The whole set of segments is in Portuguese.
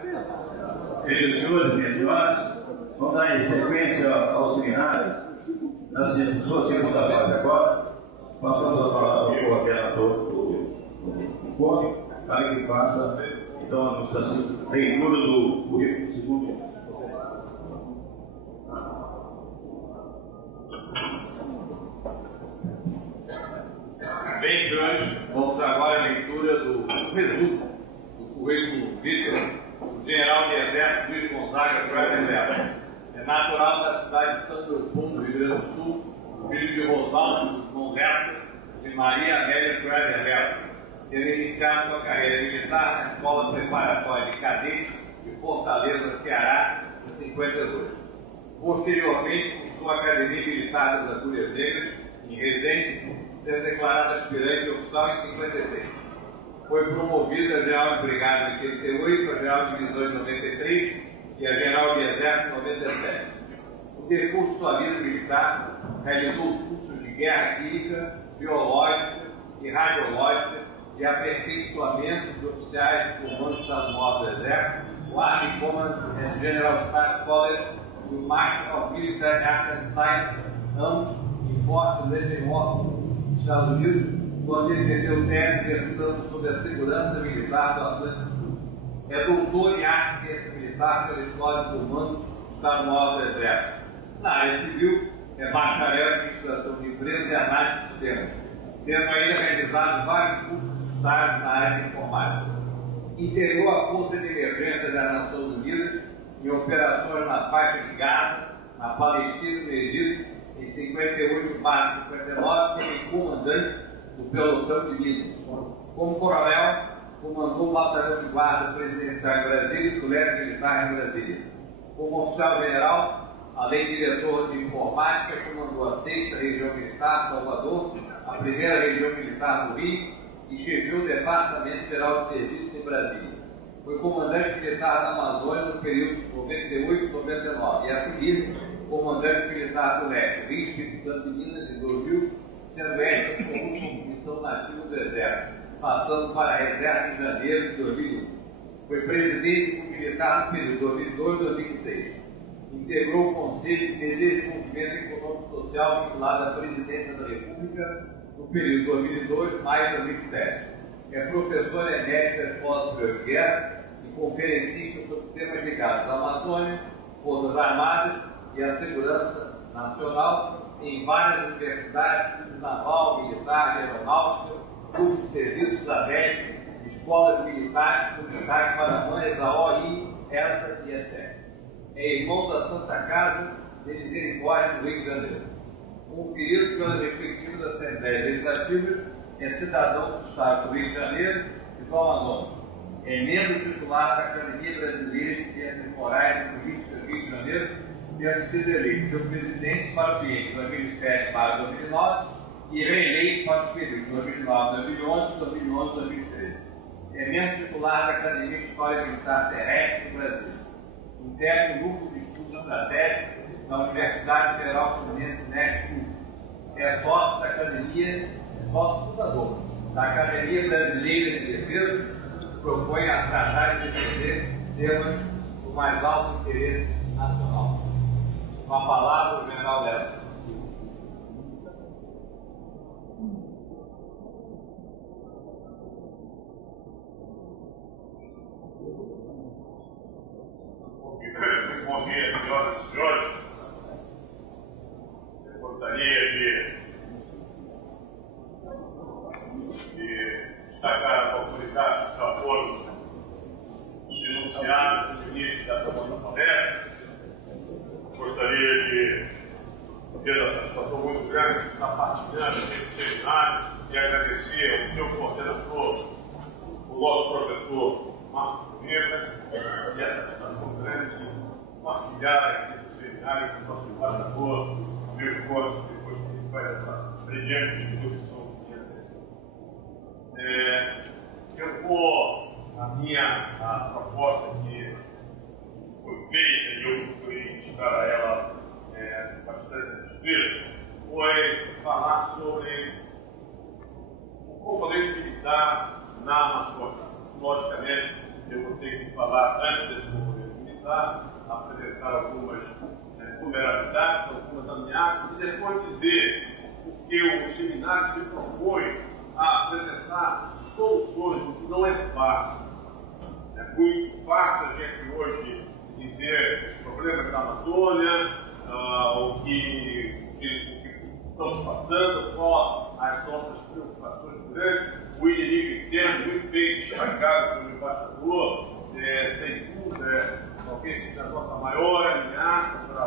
Queridos senhores e senhoras, vamos dar sequência ao seminário, na sua segunda fase agora, passando a palavra ao coordenador do COME, para que faça, então, a nossa leitura do currículo segundo. Bem, senhores, vamos agora à leitura do resumo do currículo vitae do general de exército Luiz Gonzaga Schreiber Lessa. É natural da cidade de São Leopoldo, Rio Grande do Sul, filho de Rosaldo Guzmão Lessa, de Maria Amélia Schreiber Lessa, tendo iniciado sua carreira militar na Escola Preparatória de Cadetes de Fortaleza, Ceará, em 52. Posteriormente, cursou a Academia Militar das Agulhas Negras, em Resende, sendo declarado aspirante oficial em 56. Foi promovido a general de brigada em 88, a general de divisão em 93 e a general de exército em 97. No decurso de sua vida militar, realizou os cursos de guerra química, biológica e radiológica e aperfeiçoamento de oficiais do Comando Estado-Maior do Exército, o Army Command and General Staff College e o Master of Military Art and Science, ambos em Fort Leavenworth, Estados Unidos, quando ele defendeu tese versando sobre a segurança militar do Atlântico Sul. É doutor em arte e ciência militar pela Escola de Comando do Estado-Maior do Exército. Na área civil, é bacharel em administração de empresas e análise de sistemas, tendo ainda realizado vários cursos de estágio na área de informática. Integrou a Força de Emergência das Nações Unidas em operações na faixa de Gaza, na Palestina e no Egito, em 58/59, como comandante do pelotão de Minas. Como coronel, comandou o batalhão de guarda presidencial em Brasília e do leste militar em Brasília. Como oficial-general, além de diretor de informática, comandou a 6ª Região Militar, Salvador, a 1ª Região Militar do Rio e chefiou o Departamento Geral de Serviço em Brasília. Foi comandante militar da Amazônia no período de 98-99 e, a seguir, comandante militar do Leste, Rio, Espírito Santo e Minas, em 2000, sendo esta sua última missão nativa do Exército, passando para a reserva em janeiro de 2001. Foi presidente militar no período 2002-2006. Integrou o Conselho de Desenvolvimento Econômico e Social vinculado à Presidência da República no período 2002, maio de 2007. É professor emérito da Escola Superior de Guerra e conferencista sobre temas ligados à Amazônia, Forças Armadas e à Segurança Nacional em várias universidades, curso naval, militar, aeronáutica, curso de serviços satélites, escolas militares, com destaque para mães da OI, ESA e SS. É irmão da Santa Casa de Misericórdia do Rio de Janeiro. Conferido pelas respectivas Assembleias Legislativas, é cidadão do Estado do Rio de Janeiro e do Amazonas. É membro titular da Academia Brasileira de Ciências Morais e Políticas do Rio de Janeiro, tendo sido eleito seu presidente para o período de 2007 para 2009 e reeleito para os períodos de 2009, 2011 e 2011, 2013. É membro titular da Academia de História Militar Terrestre do Brasil. Integra o Núcleo de Estudos Estratégicos da Universidade Federal Fluminense Neste. É sócio da Academia, sócio fundador da Academia Brasileira de Defesa, que se propõe a tratar e defender temas do mais alto interesse nacional. Com a palavra, o general Lessa. Bom dia, senhoras e senhores. Eu gostaria de destacar as autoridades que já foram denunciadas no início dessa palestra. Gostaria de ter a satisfação muito grande de estar partilhando esse seminário e agradecer ao seu coordenador, o nosso professor Marcos Cunha, e a satisfação grande de partilhar aqui no seminário com o nosso embaixador, Luiz Costa, depois que ele faz essa brilhante exposição que antecedeu. Eu vou, a proposta que foi feita e eu procurei buscar a ela bastante desprezo, foi falar sobre o componente militar na Amazônia. Logicamente, eu vou ter que falar antes desse movimento militar, apresentar algumas vulnerabilidades, algumas ameaças, e depois dizer que o seminário se propõe a apresentar soluções, o que não é fácil. É muito fácil a gente hoje dizer os problemas da Amazônia, o que estamos passando, qual as nossas preocupações grandes, o inimigo interno, muito bem destacado pelo embaixador, sem dúvida, talvez seja a nossa maior ameaça para a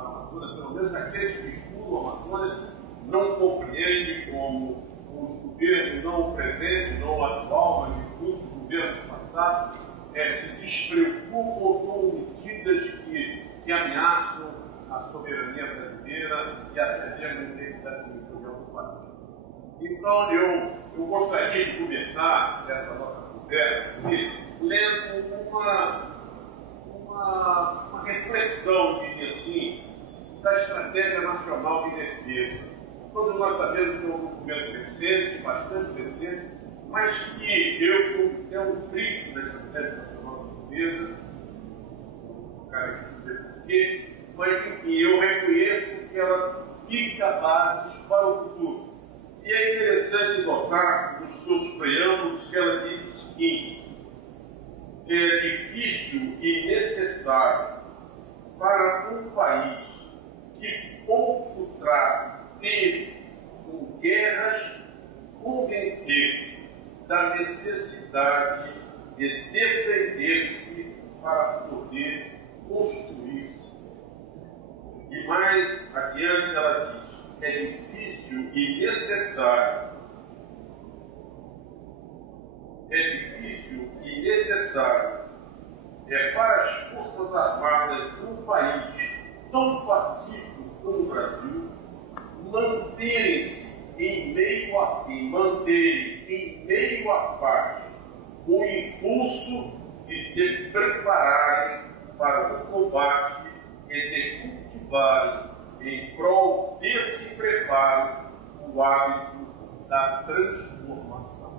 Amazônia, pelo menos aqueles que estudam a Amazônia não compreendem como os governos, não o presente, não o atual, mas muitos governos passados, se despreocupam com medidas que ameaçam a soberania brasileira e até mesmo a integridade territorial do país. Então, eu gostaria de começar essa nossa conversa lendo uma reflexão, diria assim, da Estratégia Nacional de Defesa. Todos nós sabemos que é um documento recente, bastante recente, mas que eu sou um crítico da Estratégia Nacional de Defesa, mas enfim, eu reconheço que ela fica bases para o futuro. E é interessante notar nos seus preâmbulos que ela diz o seguinte: que é difícil e necessário para um país que pouco teve com guerras convencer-se da necessidade de defender-se para poder construir-se. E mais adiante ela diz: é difícil e necessário. Para as Forças Armadas de um país tão pacífico como o Brasil manterem-se em meio à paz o impulso de se prepararem para o combate e de cultivarem em prol desse preparo o hábito da transformação.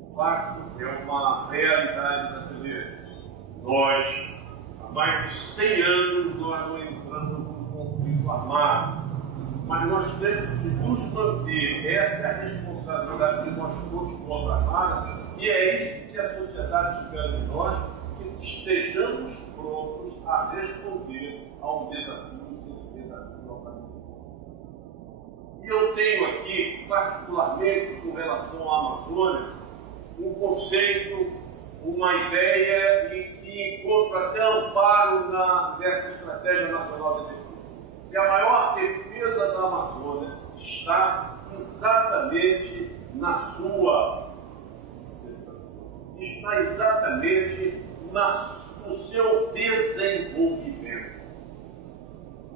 O fato é uma realidade brasileira. Nós, há mais de 100 anos, nós não entramos num conflito armado, mas nós temos que nos manter. Essa é a responsabilidade de nós todos, Força Armada, e é isso que a sociedade espera de nós, que estejamos prontos a responder a um desafio, se esse desafio aparecer. E eu tenho aqui, particularmente com relação à Amazônia, um conceito, uma ideia e que encontra até amparo nessa Estratégia Nacional de Defesa. Que a maior defesa da Amazônia está exatamente na sua. Está exatamente no seu desenvolvimento.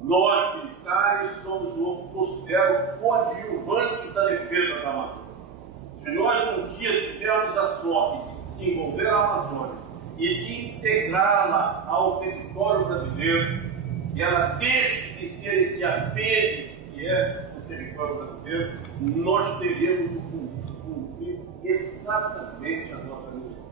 Nós, militares, somos o considero coadjuvantes da defesa da Amazônia. Se nós um dia tivermos a sorte de desenvolver a Amazônia e de integrá-la ao território brasileiro, e ela deixe de ser esse apêndice que é o território brasileiro, nós teremos de cumprir exatamente a nossa missão.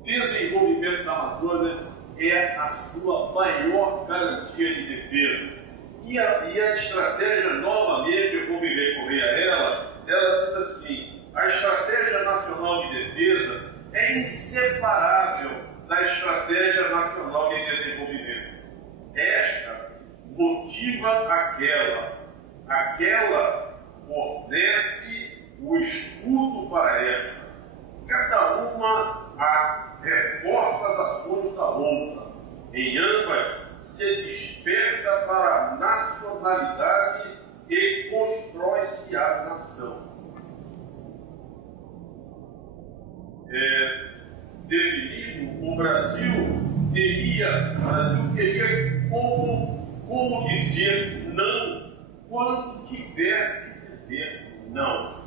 O desenvolvimento da Amazônia é a sua maior garantia de defesa. E a estratégia, novamente, eu vou me recorrer a ela diz assim: a Estratégia Nacional de Defesa é inseparável da Estratégia Nacional de Desenvolvimento. Esta motiva aquela fornece o escudo para esta. Cada uma reforça as ações da outra. Em ambas se desperta para a nacionalidade e constrói-se a nação. Definido, o Brasil teria como dizer não quando tiver que dizer não.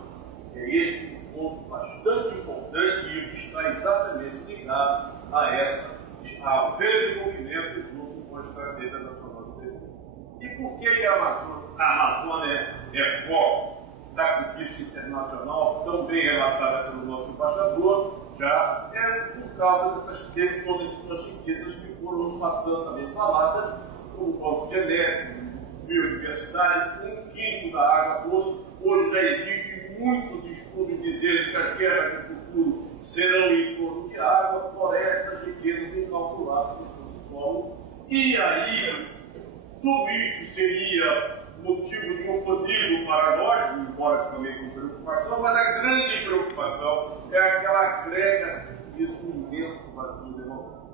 É esse um ponto bastante importante e isso está exatamente ligado ao desenvolvimento junto com a Estratégia Nacional de Defesa. E por que a Amazônia é foco da Conquista Internacional, tão bem relatada pelo nosso embaixador, já é por causa dessas todas as riquezas que foram também faladas, como o banco genético, biodiversidade, 1/5 da água doce. Hoje já existem muitos estudos dizendo que as guerras do futuro serão em torno de água, florestas, riquezas incalculáveis do subsolo. E aí, tudo isto seria motivo de otimismo para nós, embora também com preocupação, mas a grande preocupação é aquela grega isso imenso vazio democrático.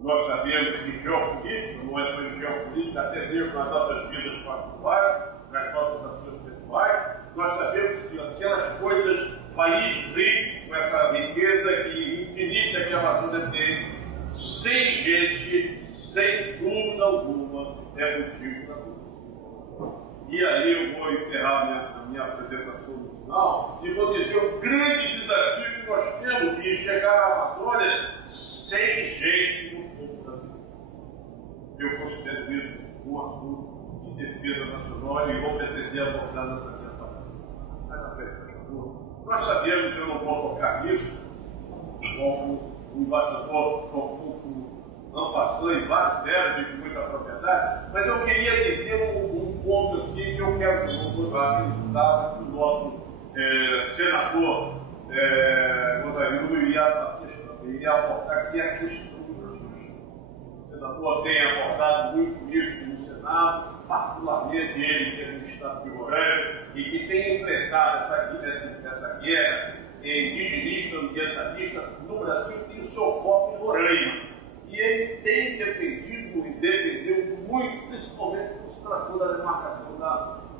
Nós sabemos que geopolítica, não é só em geopolítica, até mesmo nas nossas vidas particulares, nas nossas ações pessoais, nós sabemos que aquelas coisas, país rico, com essa riqueza infinita que a Amazônia tem, sem gente, sem dúvida alguma, é motivo para tudo. E aí eu vou encerrar a minha apresentação no final e vou dizer o grande desafio que nós temos de chegar à Amazônia sem gente no povo brasileiro. Eu considero isso um assunto de defesa nacional e vou pretender abordar nessa minha palestra. Mais à frente, por favor. Nós sabemos, eu não vou tocar nisso, como o embaixador tocou não passou em vários deles e com muita propriedade, mas eu queria dizer um ponto aqui que eu quero acreditar que o nosso senador Rosarino iria abordar, que é a questão do justiça. O senador tem abordado muito isso no Senado, particularmente ele, que é do Estado de Roraima, e que tem enfrentado essa guerra indigenista, ambientalista no Brasil, tem o seu foco em Roraima. E ele tem defendido e defendeu muito, principalmente quando se tratou da demarcação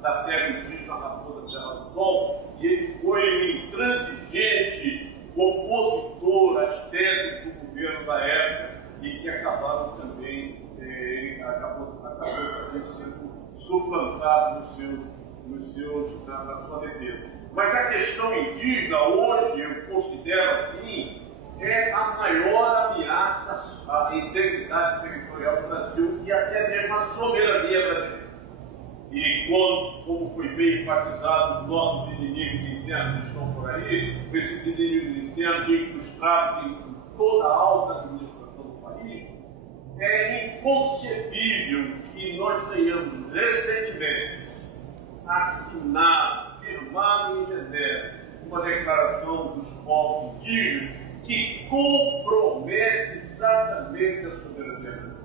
da terra indígena Raposa Serra do Sol, e ele foi intransigente, opositor às teses do governo da época e que acabaram também, acabou sendo suplantado na sua defesa. Mas a questão indígena, hoje, eu considero assim, é a maior ameaça à integridade territorial do Brasil e até mesmo à soberania brasileira. E como foi bem enfatizado, os nossos inimigos internos estão por aí, esses inimigos internos incrustados em toda a alta administração do país, é inconcebível que nós tenhamos recentemente assinado, firmado em Genebra, uma declaração dos povos indígenas que compromete exatamente a soberania brasileira.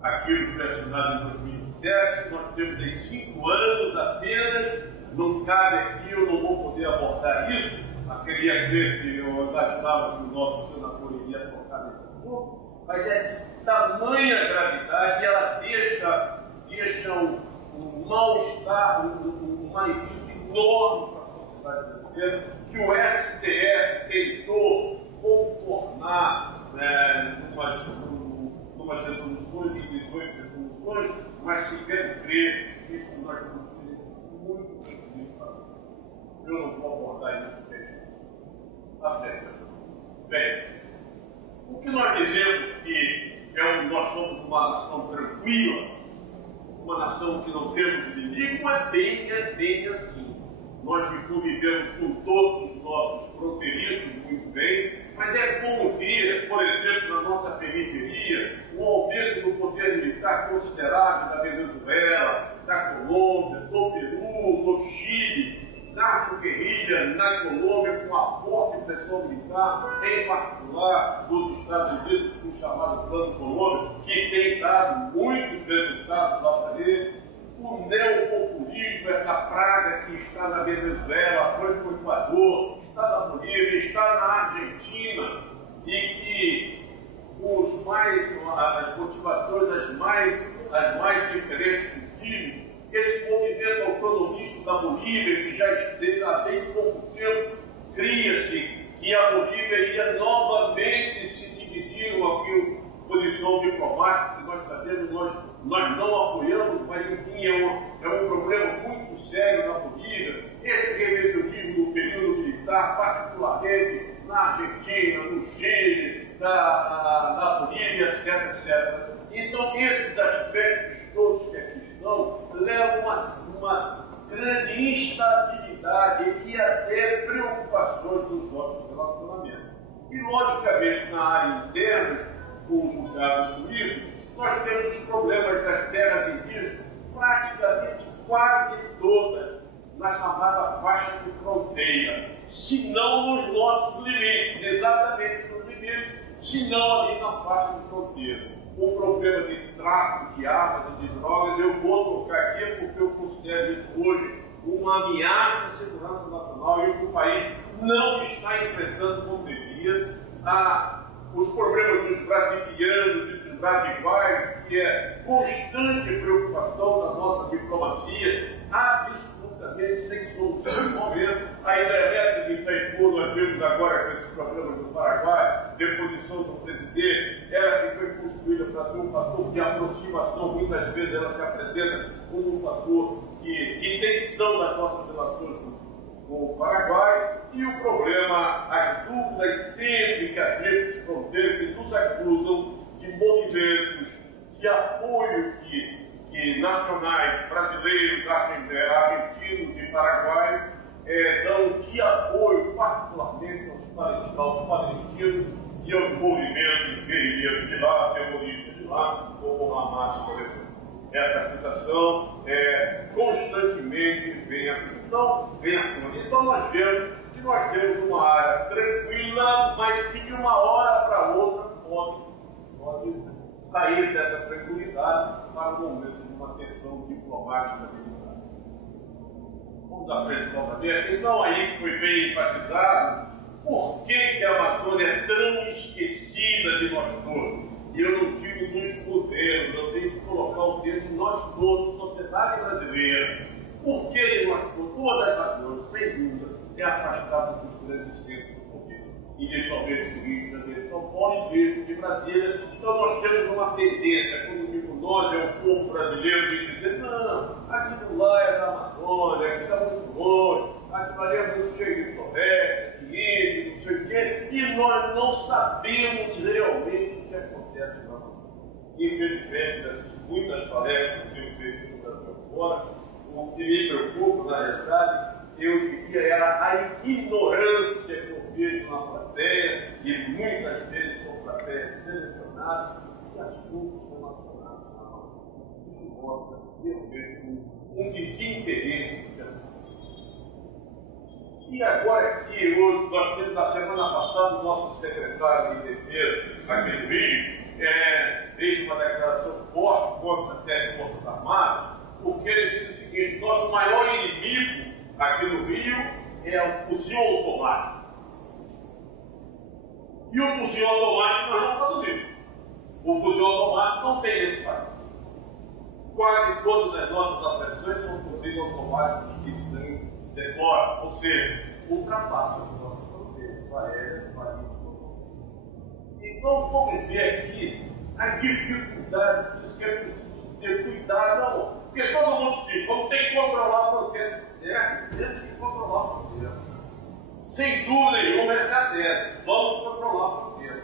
Aquilo foi assinado em 2007, nós temos aí 5 anos apenas, não cabe aqui, eu não vou poder abordar isso, queria crer que eu imaginava que o nosso senador iria tocar nesse assunto, mas é de tamanha gravidade, ela deixa um mal-estar, um malefício enorme para a sociedade brasileira, que o STF tentou contornar numas resoluções, em 18 resoluções, mas que quero crer que isso nós vamos ter muito difícil para nós. Eu não vou abordar isso bem. Bem, o que nós dizemos que nós somos uma nação tranquila, uma nação que não temos inimigo, é bem assim. Nós convivemos com todos os nossos fronteiriços muito bem, mas é bom ver, por exemplo, na nossa periferia, o aumento do poder militar considerável da Venezuela, da Colômbia, do Peru, do Chile, narco-guerrilha na Colômbia, com uma forte pressão militar, em particular dos Estados Unidos, com o chamado Plano Colômbia, que tem dado muitos resultados lá para ele. O neopopulismo, essa praga que está na Venezuela, foi no Equador, está na Bolívia, está na Argentina, e que as motivações as mais diferentes possíveis, esse movimento autonomista da Bolívia, que já tem pouco tempo, cria-se que a Bolívia ia novamente se dividir aqui posição diplomática, que nós sabemos, nós não apoiamos, mas enfim, é um problema muito sério na Bolívia. Esse revisionismo do período militar, particularmente na Argentina, no Chile, na Bolívia, etc. Então, esses aspectos todos que aqui estão levam a uma grande instabilidade e até preocupações dos nossos relacionamentos. E, logicamente, na área interna, com os julgados turísticos, nós temos os problemas das terras indígenas, praticamente quase todas na chamada faixa de fronteira, se não nos nossos limites, exatamente nos limites, se não ali na faixa de fronteira. O problema de tráfico de armas e de drogas, eu vou tocar aqui porque eu considero isso hoje uma ameaça à segurança nacional e que o país não está enfrentando como devia. Os problemas dos brasilianos e dos brasiguais, que é constante preocupação da nossa diplomacia, absolutamente sem solução no momento. A hidrelétrica de Itaipu, nós vimos agora com esse problema do Paraguai, deposição do presidente, ela que foi construída para ser um fator de aproximação, muitas vezes ela se apresenta como um fator de tensão das nossas relações com o Paraguai, e o problema, as dúvidas sempre que a tríplice fronteira que nos acusam de movimentos de apoio que nacionais, brasileiros, argentinos e paraguaios dão de apoio particularmente aos palestinos e aos movimentos guerrilheiros de lá, terroristas de lá, como o Hamas, por exemplo. Essa acusação constantemente vem à tona. Então nós vemos que nós temos uma área tranquila, mas que de uma hora para outra pode sair dessa tranquilidade para o momento de uma tensão diplomática militar. Vamos à frente novamente. Então aí foi bem enfatizado por que a Amazônia é tão esquecida de nós todos. E eu não digo dos governos, eu tenho que colocar o dedo em nós todos, sociedade brasileira. Por que nós todos? Uma das razões, sem dúvida, é afastada dos grandes centros do poder. Inicialmente do Rio de Janeiro, São Paulo e mesmo de Brasília. Então nós temos uma tendência, quando digo nós, é o povo brasileiro, de dizer, não, aquilo lá é da Amazônia, aquilo está muito longe, aquilo ali é muito cheio de floresta, de índio, não sei o quê, e nós não sabemos realmente o que acontece na Amazônia. Infelizmente, assisti muitas palestras que eu feito no Brasil fora, o que me preocupa, na realidade, eu diria, era a ignorância que eu vejo na plateia, e muitas vezes são plateias selecionadas, e assuntos relacionados à Amazônia. Isso mostra realmente um desinteresse. E agora que hoje nós temos, na semana passada, o nosso secretário de Defesa aqui no Rio, fez uma declaração forte contra até Forças Armadas, porque ele diz o seguinte: nosso maior inimigo aqui no Rio é o fuzil automático. E o fuzil automático nós não produzimos. O fuzil automático não tem nesse país. Quase todas as nossas apressões são fuzis automáticos que saem de fora, ou seja, ultrapassam as nossas fronteiras aéreas, marítimas. Então vamos ver aqui a dificuldade disso, que é preciso ter cuidado, não. Porque todo mundo diz, como tem que controlar a fronteira, certo? Temos que controlar a fronteira. Sem dúvida nenhuma, essa é a tese. Vamos controlar a fronteira.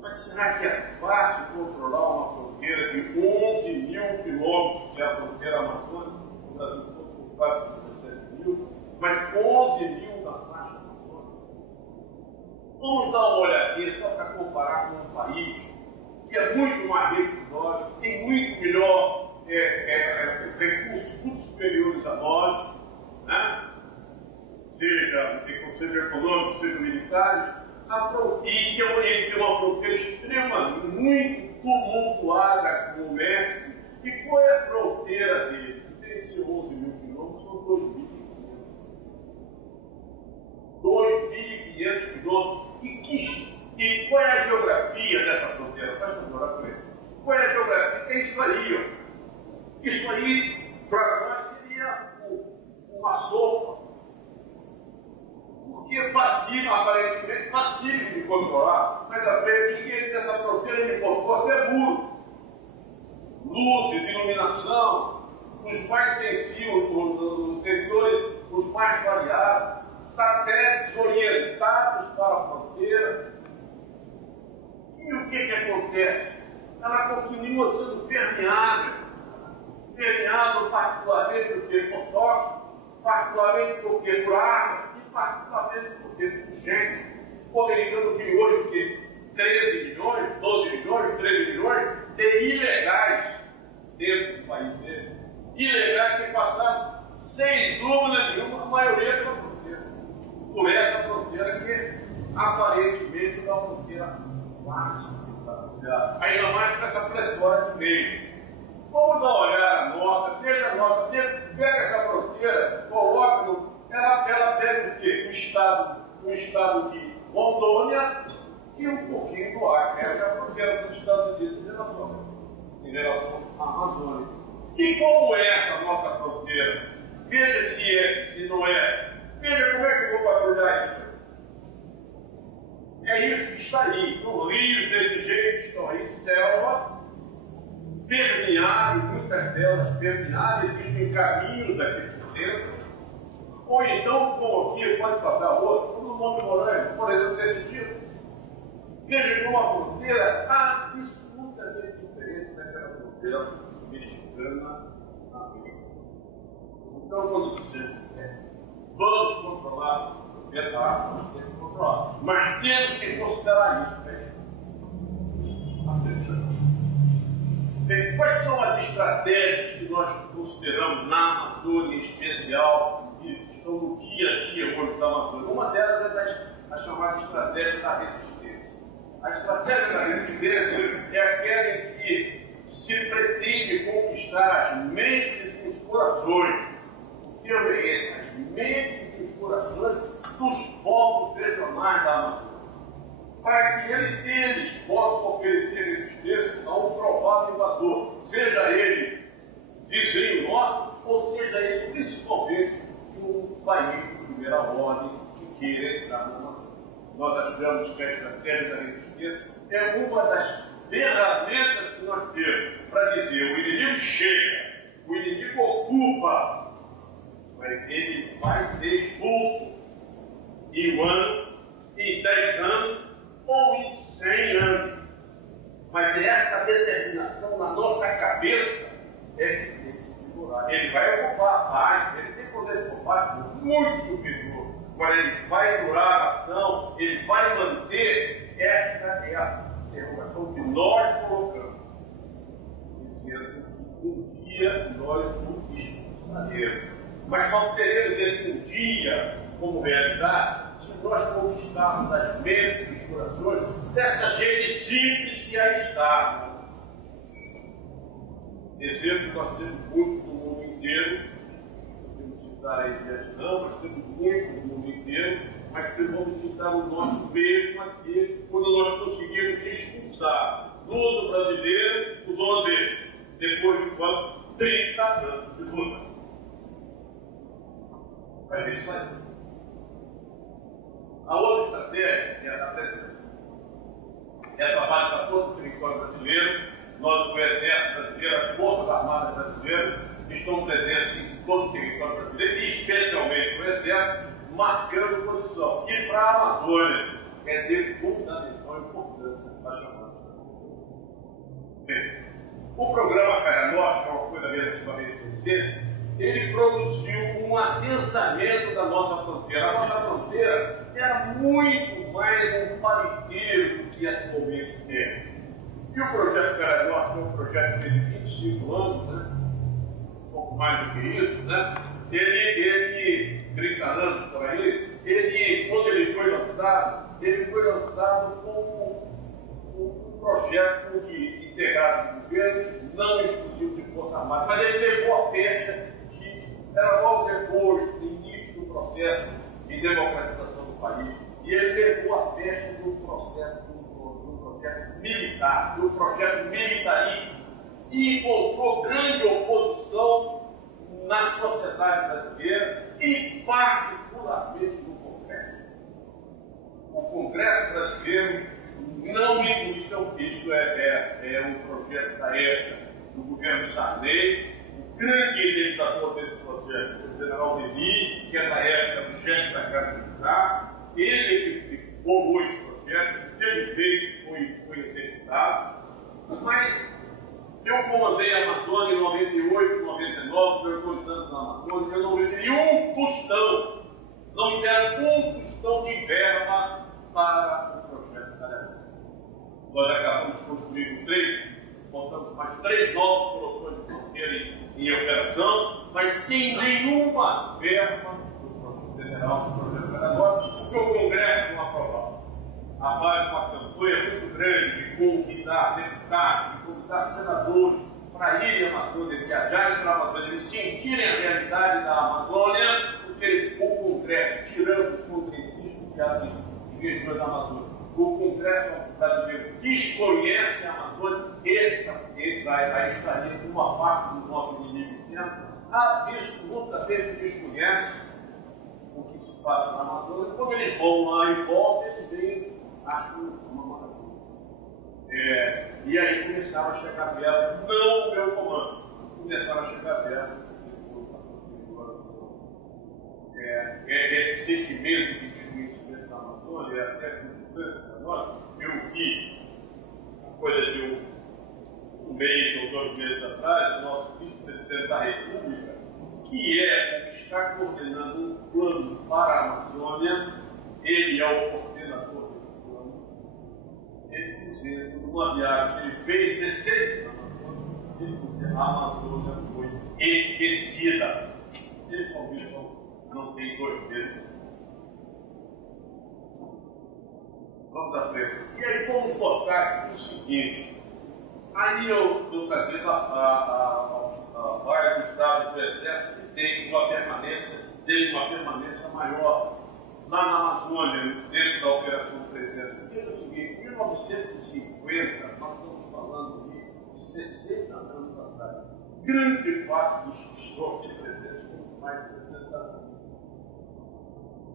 Mas será que é fácil controlar uma fronteira de 11 mil quilômetros, que é a fronteira amazônica? O Brasil fosse quase 17 mil, mas 11 mil na faixa amazônica. Vamos dar uma olhadinha só para comparar com um país que é muito mais rico que nós, tem muito melhor recursos muito superiores a nós, né? Seja econômicos, seja militares, e que ele tem uma fronteira extremamente, muito tumultuada com o México. E qual é a fronteira dele? Tem esses 11 mil quilômetros, são 2.500. 2.500 quilômetros. E qual é a geografia dessa fronteira? Faz favor, à frente. Qual é a geografia? É isso aí, ó. Isso aí, para nós, seria uma sopa. Porque é fácil, aparentemente fácil de controlar, mas a frente ninguém dessa fronteira ele colocou até muros, luzes, iluminação, os mais sensíveis, os sensores os mais variados, satélites orientados para a fronteira. E o que acontece? Ela continua sendo permeável particularmente por tóxico, particularmente por arma e particularmente por gente. O americano tem hoje que 13 milhões, 12 milhões, 13 milhões de ilegais dentro do país dele. Ilegais que passaram, sem dúvida nenhuma, a maioria pela fronteira. Por essa fronteira que aparentemente é uma fronteira fácil. Ainda mais com essa pletora de meios. Vamos dar uma olhada nossa, veja a nossa, pega essa fronteira, coloca no. Ela pega o quê? O estado de Rondônia e um pouquinho do Acre. Essa é a fronteira dos Estados Unidos em relação à Amazônia. E como é essa nossa fronteira? Veja se não é. Veja como é que eu vou patrulhar isso. É isso que está aí. São rios desse jeito, estão aí, selva, permeável, muitas delas permeáveis, existem caminhos aqui por dentro. Ou então, como aqui, pode passar outro, como no Monte Morango, por exemplo, desse tipo. Veja que uma fronteira absolutamente diferente daquela fronteira mexicana. Então, quando dizemos vamos controlar essa água, nós temos que controlar. Mas temos que considerar isso. Bem, quais são as estratégias que nós consideramos na Amazônia em especial, que estão no dia a dia hoje da Amazônia? Uma delas é a chamada estratégia da resistência. A estratégia da resistência é aquela em que se pretende conquistar as mentes e os corações. O termo é esse, as mentes e os corações dos povos regionais da Amazônia, para que eles possam oferecer resistência a um provável invasor, seja ele vizinho nosso, ou seja ele principalmente um país de primeira ordem que queira entrar na Amazônia. Nós achamos que a estratégia da resistência é uma das ferramentas que nós temos para dizer: o inimigo chega, o inimigo ocupa, mas ele vai ser expulso em um ano, em 10 anos ou em 100 anos. Mas essa determinação na nossa cabeça é que tem que figurar. Ele vai ocupar, ele tem poder de ocupar muito superior. Agora ele vai durar a ação, ele vai manter. Esta é a interrogação que nós colocamos, dizendo que um dia nós o expulsaremos. Mas só teremos esse um dia como realidade se nós conquistarmos as mentes e os corações dessa gente simples que aí está. Exemplos nós temos muito no mundo inteiro. Podemos citar aí Vietnã, nós temos muito no mundo inteiro, mas vamos citar o nosso mesmo aqui, quando nós conseguimos expulsar dos brasileiros os holandeses, depois de quanto? 30 anos de luta. Mas ele saiu. A outra estratégia, que é a preservação. Essa vale para todo o território brasileiro. Nós, o Exército Brasileiro, as Forças Armadas Brasileiras, estão presentes em todo o território brasileiro, e especialmente o Exército, marcando posição. E para a Amazônia é de fundamental importância a chamada. Bem, o programa Caia Norte, que é uma coisa relativamente recente, ele produziu um adensamento da nossa fronteira. A nossa fronteira era muito mais um paliteiro do que atualmente é. E o projeto Caia Norte, que é um projeto de 25 anos, né? Um pouco mais do que isso, né? Ele 30 anos por aí, quando ele foi lançado como um projeto de integrado de governo, não exclusivo de Força Armada, mas ele levou a pecha que era logo depois do início do processo de democratização do país, e ele levou a pecha do processo militar, do projeto militarista, e encontrou grande oposição na sociedade brasileira e particularmente no Congresso. O Congresso brasileiro não incluiu isso, é um projeto da época do governo Sarney. O grande idealizador desse projeto, o general Denis, que é da época do chefe da Casa Militar, ele que formou esse projeto, felizmente foi executado, mas eu comandei a Amazônia em 98, 99, foi 2 anos na Amazônia, eu não recebi um tostão, não me deram um tostão de verba para o projeto da Alemanha. Nós acabamos construindo 3, montamos mais 3 novos pelotões de fronteira em operação, mas sem nenhuma verba do projeto federal do projeto pedagógico, porque o Congresso não aprovava. A base de uma campanha muito grande de convidar deputados, de convidar senadores para irem à Amazônia, viajarem para a Amazônia, eles sentirem a realidade da Amazônia, porque o Congresso, tirando os congressistas que há em regiões da Amazônia, o Congresso brasileiro desconhece a Amazônia, esse aí estaria com uma parte do nosso inimigo interno, absolutamente desconhece o que se passa na Amazônia. Quando eles vão lá e voltam, eles veem, acho uma maravilha. E aí começaram a chegar verba, não o meu comando, começaram a chegar verba. Esse sentimento de desconhecimento da Amazônia é até frustrante para nós. Eu vi a coisa de um mês ou 2 meses atrás, o nosso vice-presidente da República, que está coordenando um plano para a Amazônia, ele é o coordenador do plano, ele dizendo, numa viagem que ele fez recente na Amazônia, ele dizendo, a Amazônia foi esquecida. Ele convidou. Não tem 2 meses. Vamos à frente. E aí vamos botar o seguinte. Aí eu estou trazendo a vaga do Estado do Exército que tem uma permanência maior lá na Amazônia, dentro da Operação Presença. E é o seguinte, em 1950, nós estamos falando de 60 anos atrás. Grande parte dos que estão aqui presentes têm mais de 60 anos.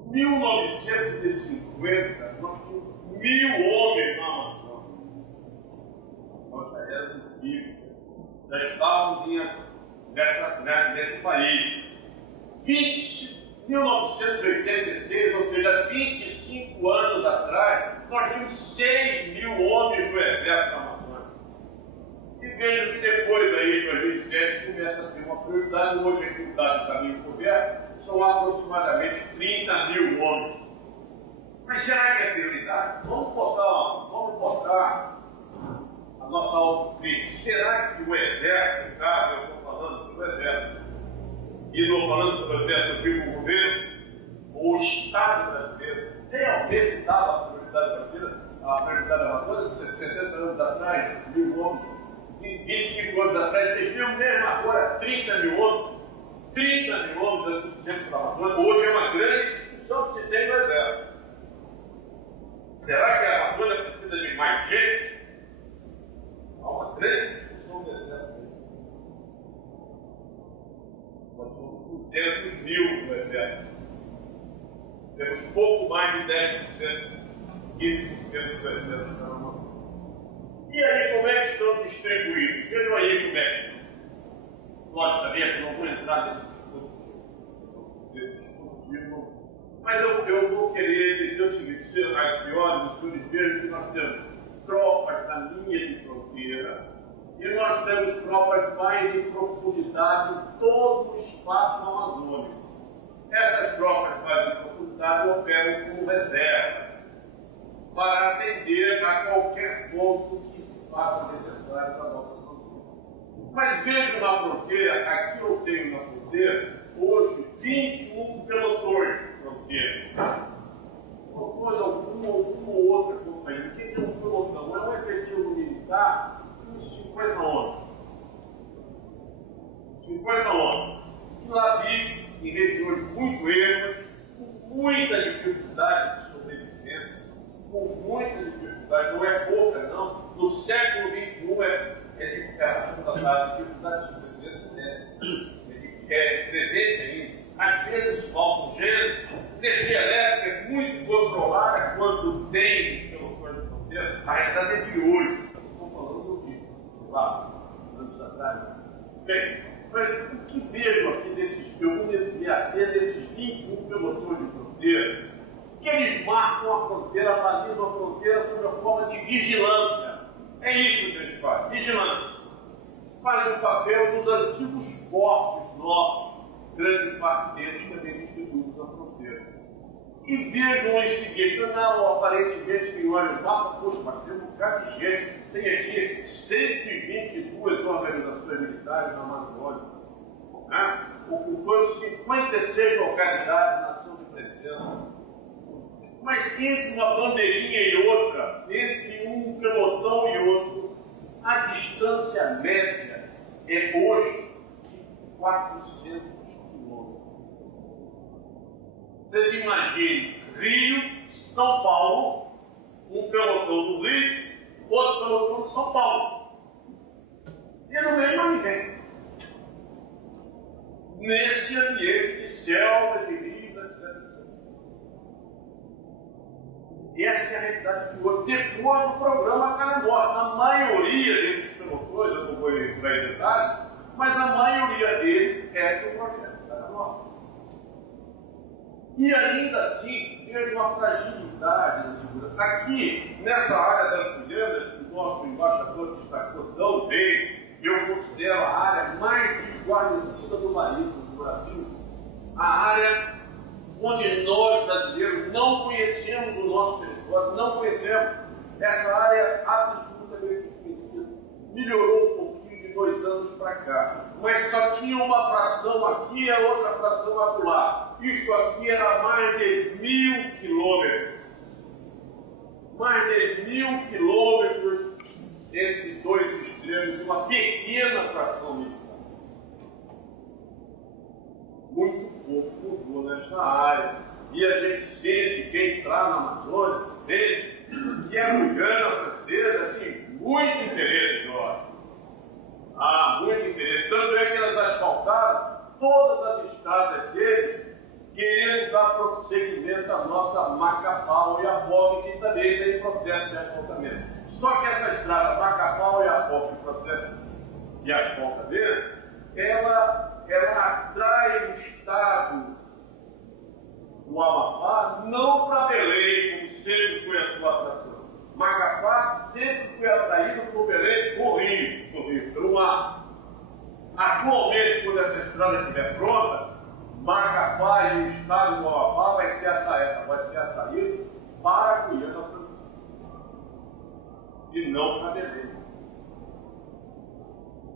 1950, nós tínhamos 1000 homens na Amazônia. Nós já éramos vivos, já estávamos nesse país. 1986, ou seja, 25 anos atrás, nós tínhamos 6.000 homens do Exército na Amazônia. E vejo que depois, aí, em 2007, começa a ter uma prioridade. Hoje, aqui o dado do caminho coberto são aproximadamente 30.000 homens. Mas será que é prioridade? Vamos botar a nossa autocrítica. Será que o Exército, no caso, eu estou falando do Exército, e estou falando do Exército aqui com o governo, ou o Estado brasileiro, realmente dava a prioridade da Amazônia, 60 anos atrás, 1.000 homens, 25 anos atrás, 6.000, mesmo agora, 30.000 homens. 30.000 homens é suficiente para a Amazônia. Hoje é uma grande discussão que se tem no Exército. Será que a Amazônia precisa de mais gente? Há uma grande discussão no Exército. Nós somos 200.000 no Exército. Temos pouco mais de 10%, 15% do Exército na Amazônia. E aí, como é que estão distribuídos? Vejam aí como é que estão. Logicamente, não vou entrar nesse dispositivo, mas eu vou querer dizer o seguinte, senhoras e senhores, vejam que nós temos tropas na linha de fronteira e nós temos tropas mais em profundidade em todo o espaço amazônico. Essas tropas mais em profundidade operam como reserva para atender a qualquer ponto que se faça necessário para a nossa fronteira. Mas vejo na fronteira, aqui eu tenho na fronteira, hoje, 21 pelotões de fronteira. Uma ou outra companhia. O que é um pelotão? É um efetivo militar de uns 50 homens. 50 homens. Que lá vive em regiões muito ermas, com muita dificuldade de sobrevivência, com muita dificuldade, não é pouca não. No século XXI a dificuldade de sobrevivência é presente ainda. Às vezes falta gênero, energia elétrica é muito controlada quando tem os pelotões de fronteira. A realidade é de hoje. Estou falando do que? Lá, anos atrás. Bem, mas o que vejo aqui eu vou me ater desses 21 pelotões de fronteira, que eles marcam a fronteira, balizam a fronteira sob a forma de vigilância. É isso que eles fazem, vigilância. Fazem o papel dos antigos portos nossos, grande parte deles também distribuídos na fronteira. e vejam em seguida, não, aparentemente quem olha o mapa, poxa, mas tem um bocado de gente, tem aqui 122 organizações militares na Amazônia, né? Ocupando 56 localidades na ação de presença. Mas entre uma bandeirinha e outra, entre um pelotão e outro, a distância média é hoje de 400 quilômetros. Vocês imaginem, Rio, São Paulo, um pelotão do Rio, outro pelotão de São Paulo. E não vem mais ninguém. Nesse ambiente de selva, de rio, etc. Essa é a realidade de hoje. Depois do programa Carangola, a maioria desses pelotões, eu não vou entrar em detalhes, mas a maioria deles é do projeto Carangola. E ainda assim, vejo uma fragilidade na segurança. Aqui, nessa área das mulheres, que o nosso embaixador destacou tão bem, eu considero a área mais desguarnecida do Brasil, a área onde nós, brasileiros, não conhecemos o nosso território, não conhecemos. Essa área é absolutamente desconhecida. Melhorou um pouquinho de 2 anos para cá, mas só tinha uma fração aqui e a outra fração acolá. Isto aqui era mais de 1.000 quilômetros. Mais de 1.000 quilômetros entre 2 extremos, uma pequena fração militar. Muito pouco mudou nesta área. E a gente sente, quem está na Amazônia, sente que a Guiana Francesa tem muito interesse em nós. Muito interesse. Tanto é que elas asfaltaram todas as estradas deles, querendo dar prosseguimento à nossa Macapá e Apoque, que também tem processo de asfaltamento. Só que essa estrada Macapá e Apoque, o processo de asfaltamento, ela atrai o estado do Amapá não para Belém, como sempre foi a sua atração. Macapá sempre foi atraído por Belém, por Rio, pelo mar. Atualmente, quando essa estrada estiver pronta, Macapá e o estado do Amapá vai ser atraído para a Guiana Francesa e não para Belém.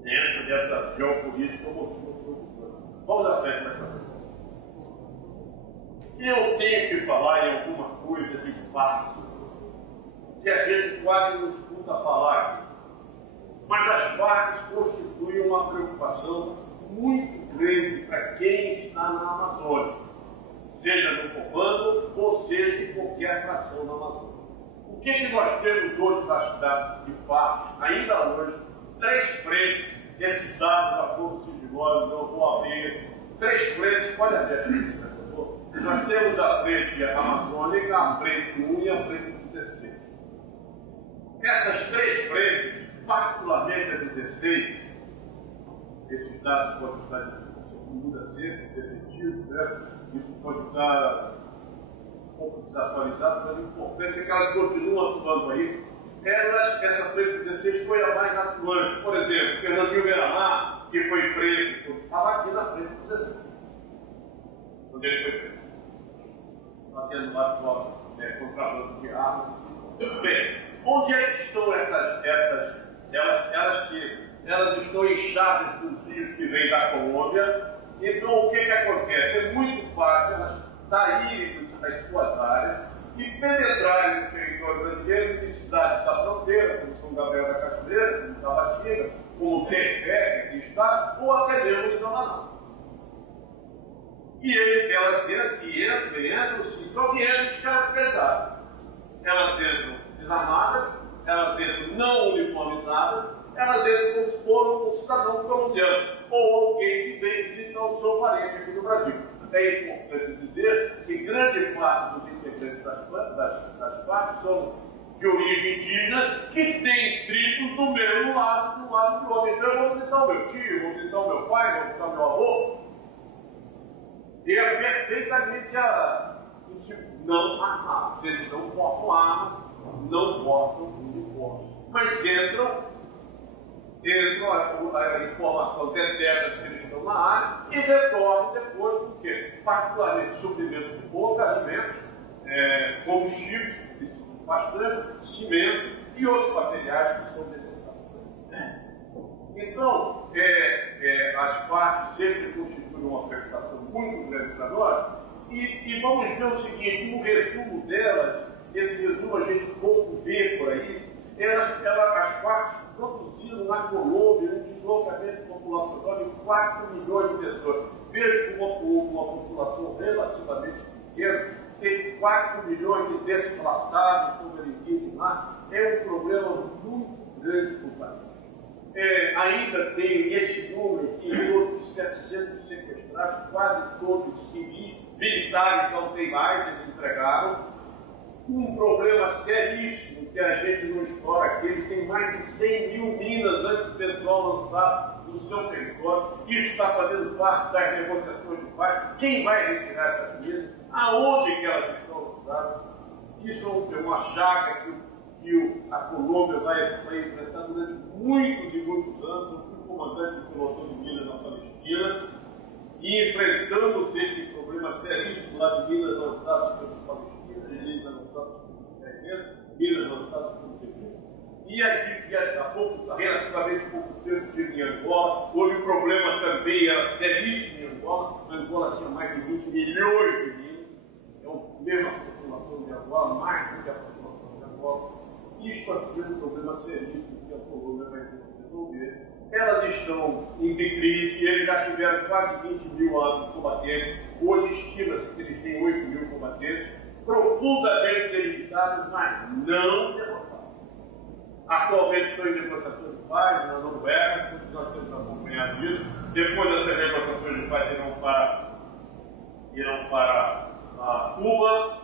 Dentro dessa geopolítica motiva preocupante. Vamos à frente dessa coisa. Eu tenho que falar em alguma coisa de fato, que a gente quase não escuta falar aqui. Mas as Farc constituem uma preocupação muito grande para quem está na Amazônia, seja no comando ou seja em qualquer fração da Amazônia. O que nós temos hoje na cidade de Farc, ainda hoje, 3 frentes, esses dados já foram sigilosos, eu vou abrir. 3 frentes, pode abrir, gente, por favor. Nós temos a frente amazônica, a frente 1 e a frente 16. Essas 3 frentes, particularmente a 16, esses dados podem estar muda sempre, efetivo, né? Isso pode estar um pouco desatualizado, mas o importante é que elas continuam atuando aí. Essa frente 16 foi a mais atuante. Por exemplo, Fernandinho Beiramar, que foi preso, estava aqui na frente 16. Quando ele foi preso. Batendo lá fora, contrabando de armas. Bem, onde é que estão elas estão inchadas dos rios que vêm da Colômbia. Então, o que acontece? É muito fácil elas saírem das suas áreas e penetrarem no território brasileiro em cidades da fronteira, como São Gabriel da Cachoeira, como Tabatinga, como Tefé, que aqui está, ou até mesmo em Manaus. E elas entram sim, só que entram descaracterizadas. Elas entram desarmadas, elas entram não uniformizadas, elas entram como se for um cidadão colombiano ou alguém que vem visitar o seu parente aqui no Brasil. É importante dizer que grande parte dos integrantes das Farc são de origem indígena que têm tribos do mesmo lado, do lado de outro. Então eu vou visitar o meu tio, vou visitar o meu pai, vou visitar o meu avô. E é perfeitamente não armados. Eles não portam arma, não portam uniforme. Mas entram a informação detecta se eles estão na área e retornam depois, porque particularmente suprimentos de pouco, alimentos, combustíveis, bastante, cimento e outros materiais que são necessários. Então, as partes sempre constituem uma preocupação muito grande para nós, e vamos ver o seguinte, no resumo delas, esse resumo a gente pouco vê por aí, as partes produziram na Colômbia um deslocamento populacional de 4 milhões de pessoas. Veja como uma população relativamente pequena, tem 4 milhões de desplaçados, como ele diz lá, é um problema muito grande para o país. Ainda tem esse número aqui, em torno de 700 sequestrados, quase todos civis, militares não tem mais, eles entregaram. Um problema seríssimo que a gente não explora aqui, eles têm mais de 100 mil minas antes do pessoal lançar do seu território. Isso está fazendo parte das negociações de paz. Quem vai retirar essas minas? Aonde que elas estão lançadas? Isso é uma chaga que a Colômbia vai enfrentar durante muitos e muitos anos. Eu fui comandante de pelotão de minas na Palestina e enfrentamos esse problema seríssimo lá de minas lançadas pelos palestinos, minas lançadas pelos israelenses, minas lançadas pelos egípcios. E aqui, há pouco, relativamente pouco tempo, tive em Angola, houve um problema também, era seríssimo em Angola. Angola tinha mais de 20 milhões de minas, é a mesma população de Angola, mais do que a população de Angola. Isto aqui é um problema seríssimo que a Colômbia vai ter que resolver. Elas estão em crise, eles já tiveram quase 20 mil combatentes, hoje estima-se que eles têm 8 mil combatentes, profundamente debilitados, mas não derrotados. Atualmente estão em negociações de paz na Noruega, nós temos acompanhado isso. Depois dessas negociações de paz irão para Cuba,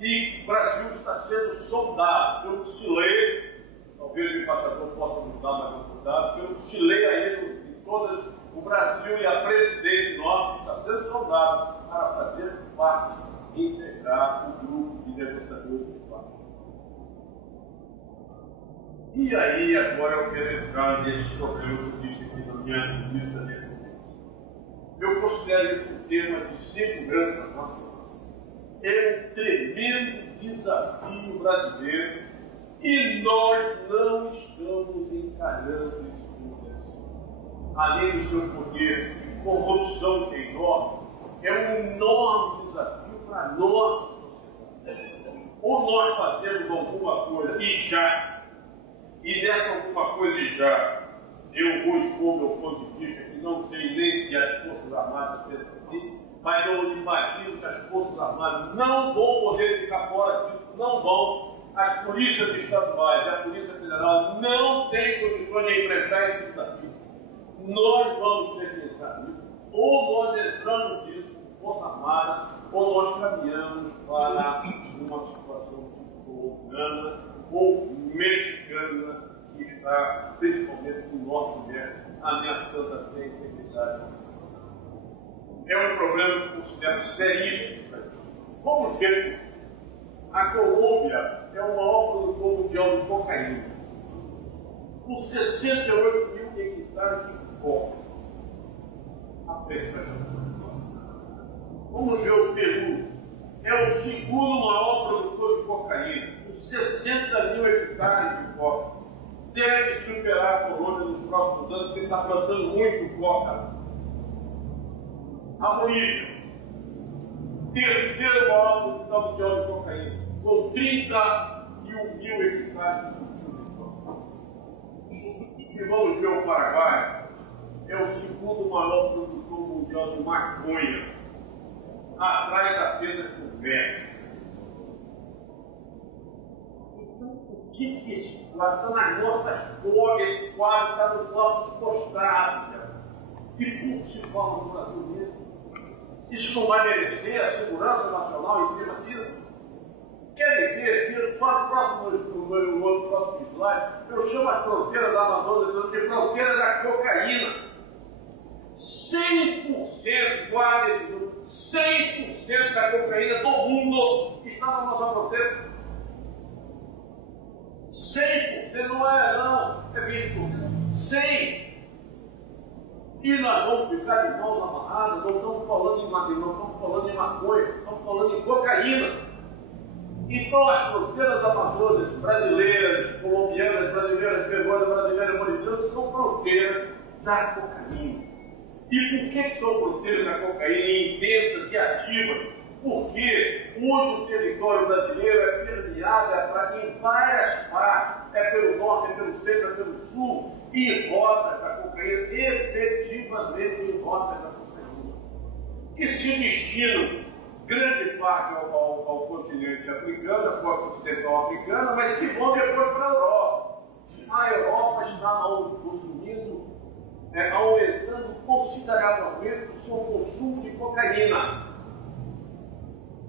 e o Brasil está sendo sondado pelo Chile. Talvez o embaixador possa nos dar mais um dado, pelo Chile aí em todas, o Brasil e a presidente nossa está sendo sondado para fazer parte, integrar o grupo de negociadores de paz. E aí agora eu quero entrar nesse problema que eu disse aqui na minha lista de eventos. Eu considero isso um tema de segurança nacional. É um tremendo desafio brasileiro e nós não estamos encarando isso como isso. Além do seu poder de corrupção que é enorme, é um enorme desafio para a nossa sociedade. Ou nós fazemos alguma coisa e nessa alguma coisa eu vou expor meu ponto de vista, que não sei nem se as Forças Armadas pensam assim, mas eu imagino que as Forças Armadas não vão poder ficar fora disso, não vão. As polícias estaduais e a Polícia Federal não têm condições de enfrentar esse desafio. Nós vamos ter que entrar nisso, ou nós entramos nisso com Força Armada, ou nós caminhamos para uma situação tipo colombiana ou mexicana, que está principalmente no Norte-América, ameaçando até a integridade. É um problema que eu considero seríssimo. Vamos ver. A Colômbia é o maior produtor mundial de cocaína, com 68 mil hectares de coca. Vamos ver o Peru. É o segundo maior produtor de cocaína, com 60 mil hectares de coca. Deve superar a Colômbia nos próximos anos, porque está plantando muito coca. A Bolívia, terceiro maior produtor mundial de cocaína, com 31 mil hectares de cultivo de coca. E vamos ver o Paraguai, é o segundo maior produtor mundial de maconha, atrás apenas do México. Então, o que esse quadro está nas nossas cores, esse quadro está nos nossos postrados, e pouco se fala no Brasil mesmo. Isso não vai merecer a segurança nacional em cima disso? Querem ver aqui, no próximo slide, eu chamo as fronteiras da Amazônia de fronteira da cocaína. 100%, guarda esse número, 100% da cocaína do mundo está na nossa fronteira. 100% não, é 20%. 100%. E nós vamos ficar de mãos amarradas, não estamos falando em maconha, não estamos falando em maconha, estamos falando em cocaína. Então, as fronteiras amazônicas brasileiras, colombianas, brasileiras, peruanas, brasileiras, bolivianas, são fronteiras da cocaína. E por que são fronteiras da cocaína intensas e ativas? Porque hoje o território brasileiro é permeado em várias partes, é pelo norte, é pelo centro, é pelo sul, e rotas da cocaína, efetivamente em rotas da cocaína, que se destinam grande parte ao continente africano, à costa ocidental africana, mas que vão depois para a Europa. A Europa está consumindo, aumentando consideravelmente o seu consumo de cocaína.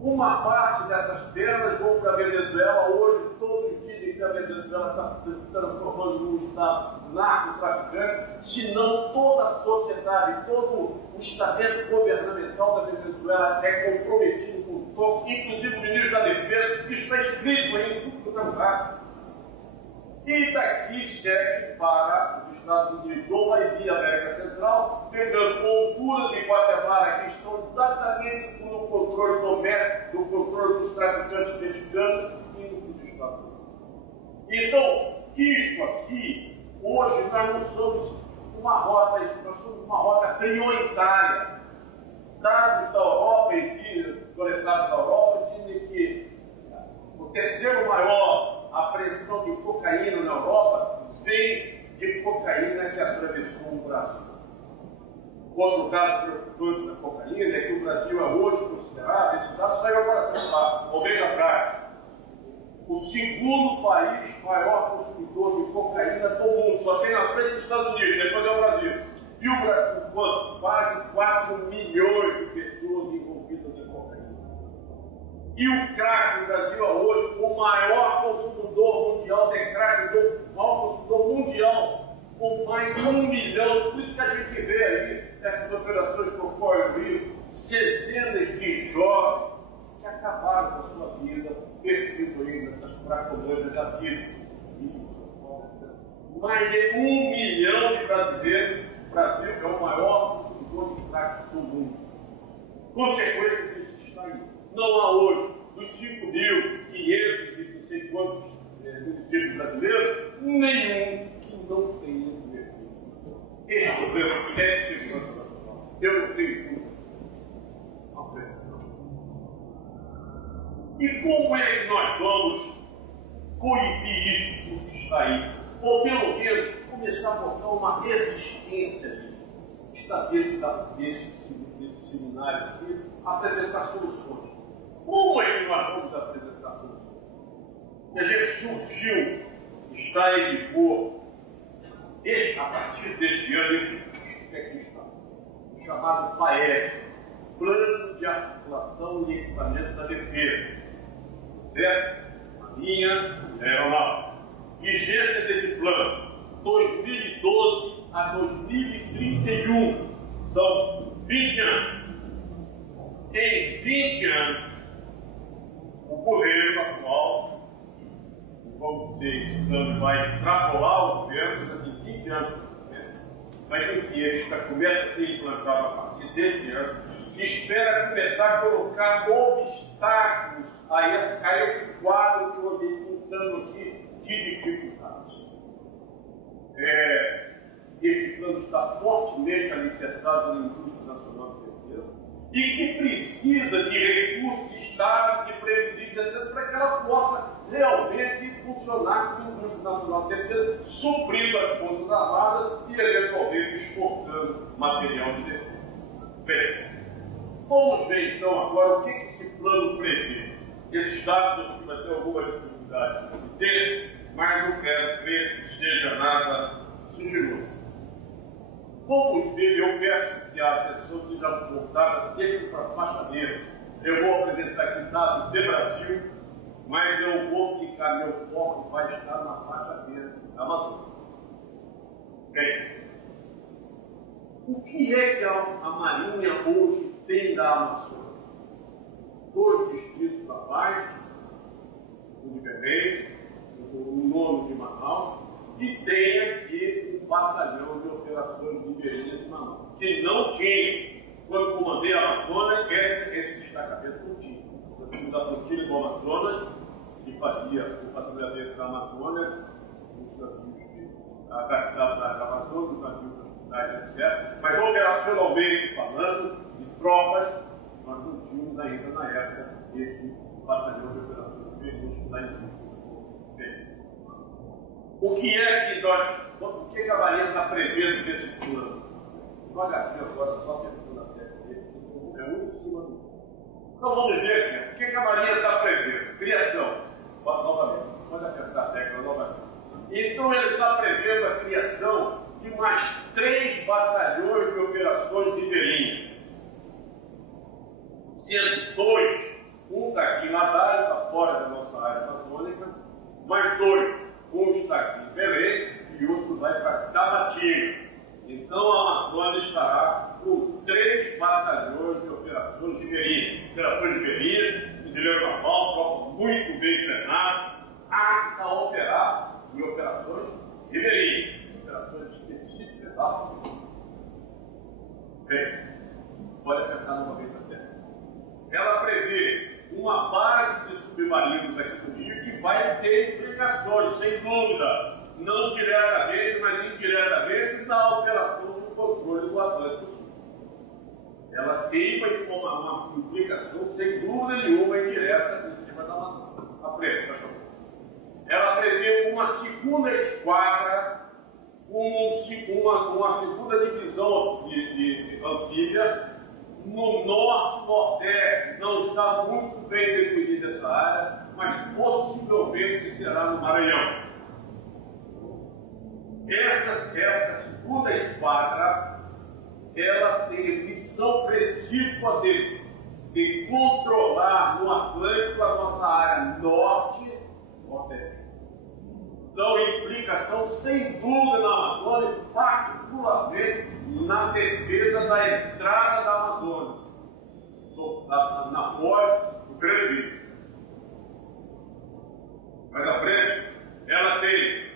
Uma parte dessas terras vão para a Venezuela. Hoje todos dizem que a Venezuela está se transformando num estado narcotraficante, se não toda a sociedade, todo o estamento governamental da Venezuela é comprometido com o tóxico, inclusive o ministro da Defesa. Isso está escrito aí em tudo que é lugar. E daqui segue para os Estados Unidos, ou vai via América Central, pegando Honduras e Guatemala, que estão exatamente no controle doméstico, no controle dos traficantes mexicanos e nos Estados Unidos. Então, isto aqui, hoje nós não somos uma rota, nós somos uma rota prioritária. Dados da Europa e coletados da Europa dizem que o terceiro maior apreensão de cocaína na Europa vem de cocaína que atravessou o Brasil. Outro dado preocupante da cocaína é que o Brasil é hoje considerado, esse dado saiu agora, um mês atrás, o segundo país maior consumidor de cocaína do mundo. Só tem na frente dos Estados Unidos, depois é o Brasil. E o Brasil, quase 4 milhões de pessoas envolvidas em cocaína. E o crack no Brasil é hoje o maior consumidor mundial de crack, o maior consumidor mundial, com mais de 1 milhão. Por isso que a gente vê aí essas operações que ocorrem no Rio, centenas de jovens que acabaram com a sua vida, perdido aí nessas cracolândias da vida. Mais de 1 milhão de brasileiros. O Brasil é o maior consumidor de crack do mundo. Consequência disso está aí. Não há hoje, dos 5.500 e não sei quantos municípios brasileiros, nenhum que não tenha governo. Esse problema é de segurança nacional. Eu não tenho dúvida. E como é que nós vamos coibir isso tudo que está aí? Ou pelo menos começar a botar uma resistência ali. Está dentro desse seminário aqui, apresentar soluções. Como é que nós vamos apresentar soluções? A gente surgiu, está em vigor, a partir deste ano, isso que aqui está, o chamado PAED, Plano de Articulação e Equipamento da Defesa, certo? Marinha e Aeronáutica. Vigência desse plano, 2012 a 2031, são 20 anos. Em 20 anos, o governo atual, vamos dizer, esse plano vai extrapolar o governo, durante 20 anos, mas enfim, ele começa a ser implantado a partir deste ano, espera começar a colocar obstáculos a esse quadro que eu andei pintando aqui de dificuldades. Este plano está fortemente alicerçado na indústria nacional de defesa e que precisa de recursos estáveis e previsíveis, etc., para que ela possa realmente funcionar como indústria nacional de defesa, suprindo as forças armadas e, eventualmente, exportando material de defesa. Bem, vamos ver então agora o que esse plano prevê. Esses dados eu tive até alguma dificuldade de ter, mas não quero crer que seja nada sigiloso. Vamos ver, eu peço que a atenção seja voltada sempre para a faixa verde. Eu vou apresentar aqui dados de Brasil, mas eu vou ficar, meu foco vai estar na faixa verde da Amazônia. Bem, o que é que a Marinha hoje tem da Amazônia? 2 distritos da Paz, o de Belém, o 9º de Manaus, e tem aqui um batalhão de operações de Ribeirinhas de Manaus, que não tinha. Quando comandei a Amazônia, esse destacamento não tinha. Eu fui da Flotilha do Amazonas, que fazia o patrulhamento da Amazônia, os navios adaptados da Amazônia, os navios hospitais, etc. Mas operacionalmente falando, de tropas, nós não tínhamos ainda na época esse batalhão de operações juvenis lá em cima. O que é que o que a Marinha está prevendo nesse plano? Devagarzinho agora, só tentando até dizer, porque é um em cima do outro. Então vamos ver aqui, o que a Marinha está prevendo? Criação. Novamente, pode apertar a tecla novamente. Então ele está prevendo a criação de mais 3 batalhões de operações ribeirinhas. Sendo 2, um está aqui em Nadário, está fora da nossa área amazônica, mais 2, um está aqui em Belém e outro vai para Tabatinga. Então a Amazônia estará com 3 batalhões de operações ribeirinhas. Operações ribeirinhas, fuzileiro naval, tropa muito bem treinada, apta a operar em operações ribeirinhas, operações específicas da Amazônia. Bem, pode apertar novamente a tela. Ela prevê uma base de submarinos aqui no Rio que vai ter implicações, sem dúvida, não diretamente, mas indiretamente, na operação do controle do Atlântico Sul. Ela tem uma implicação, sem dúvida nenhuma, indireta em cima da Amazônia. À frente, por favor. Ela prevê uma segunda esquadra, uma segunda divisão de anfíbia, no norte-nordeste. Não está muito bem definida essa área, mas possivelmente será no Maranhão. Essa segunda esquadra, ela tem missão precípua de controlar no Atlântico a nossa área norte-nordeste. Então, implicação sem dúvida na Amazônia, particularmente na defesa da entrada da Amazônia, na foz do Grande Rio. Mais à frente, ela tem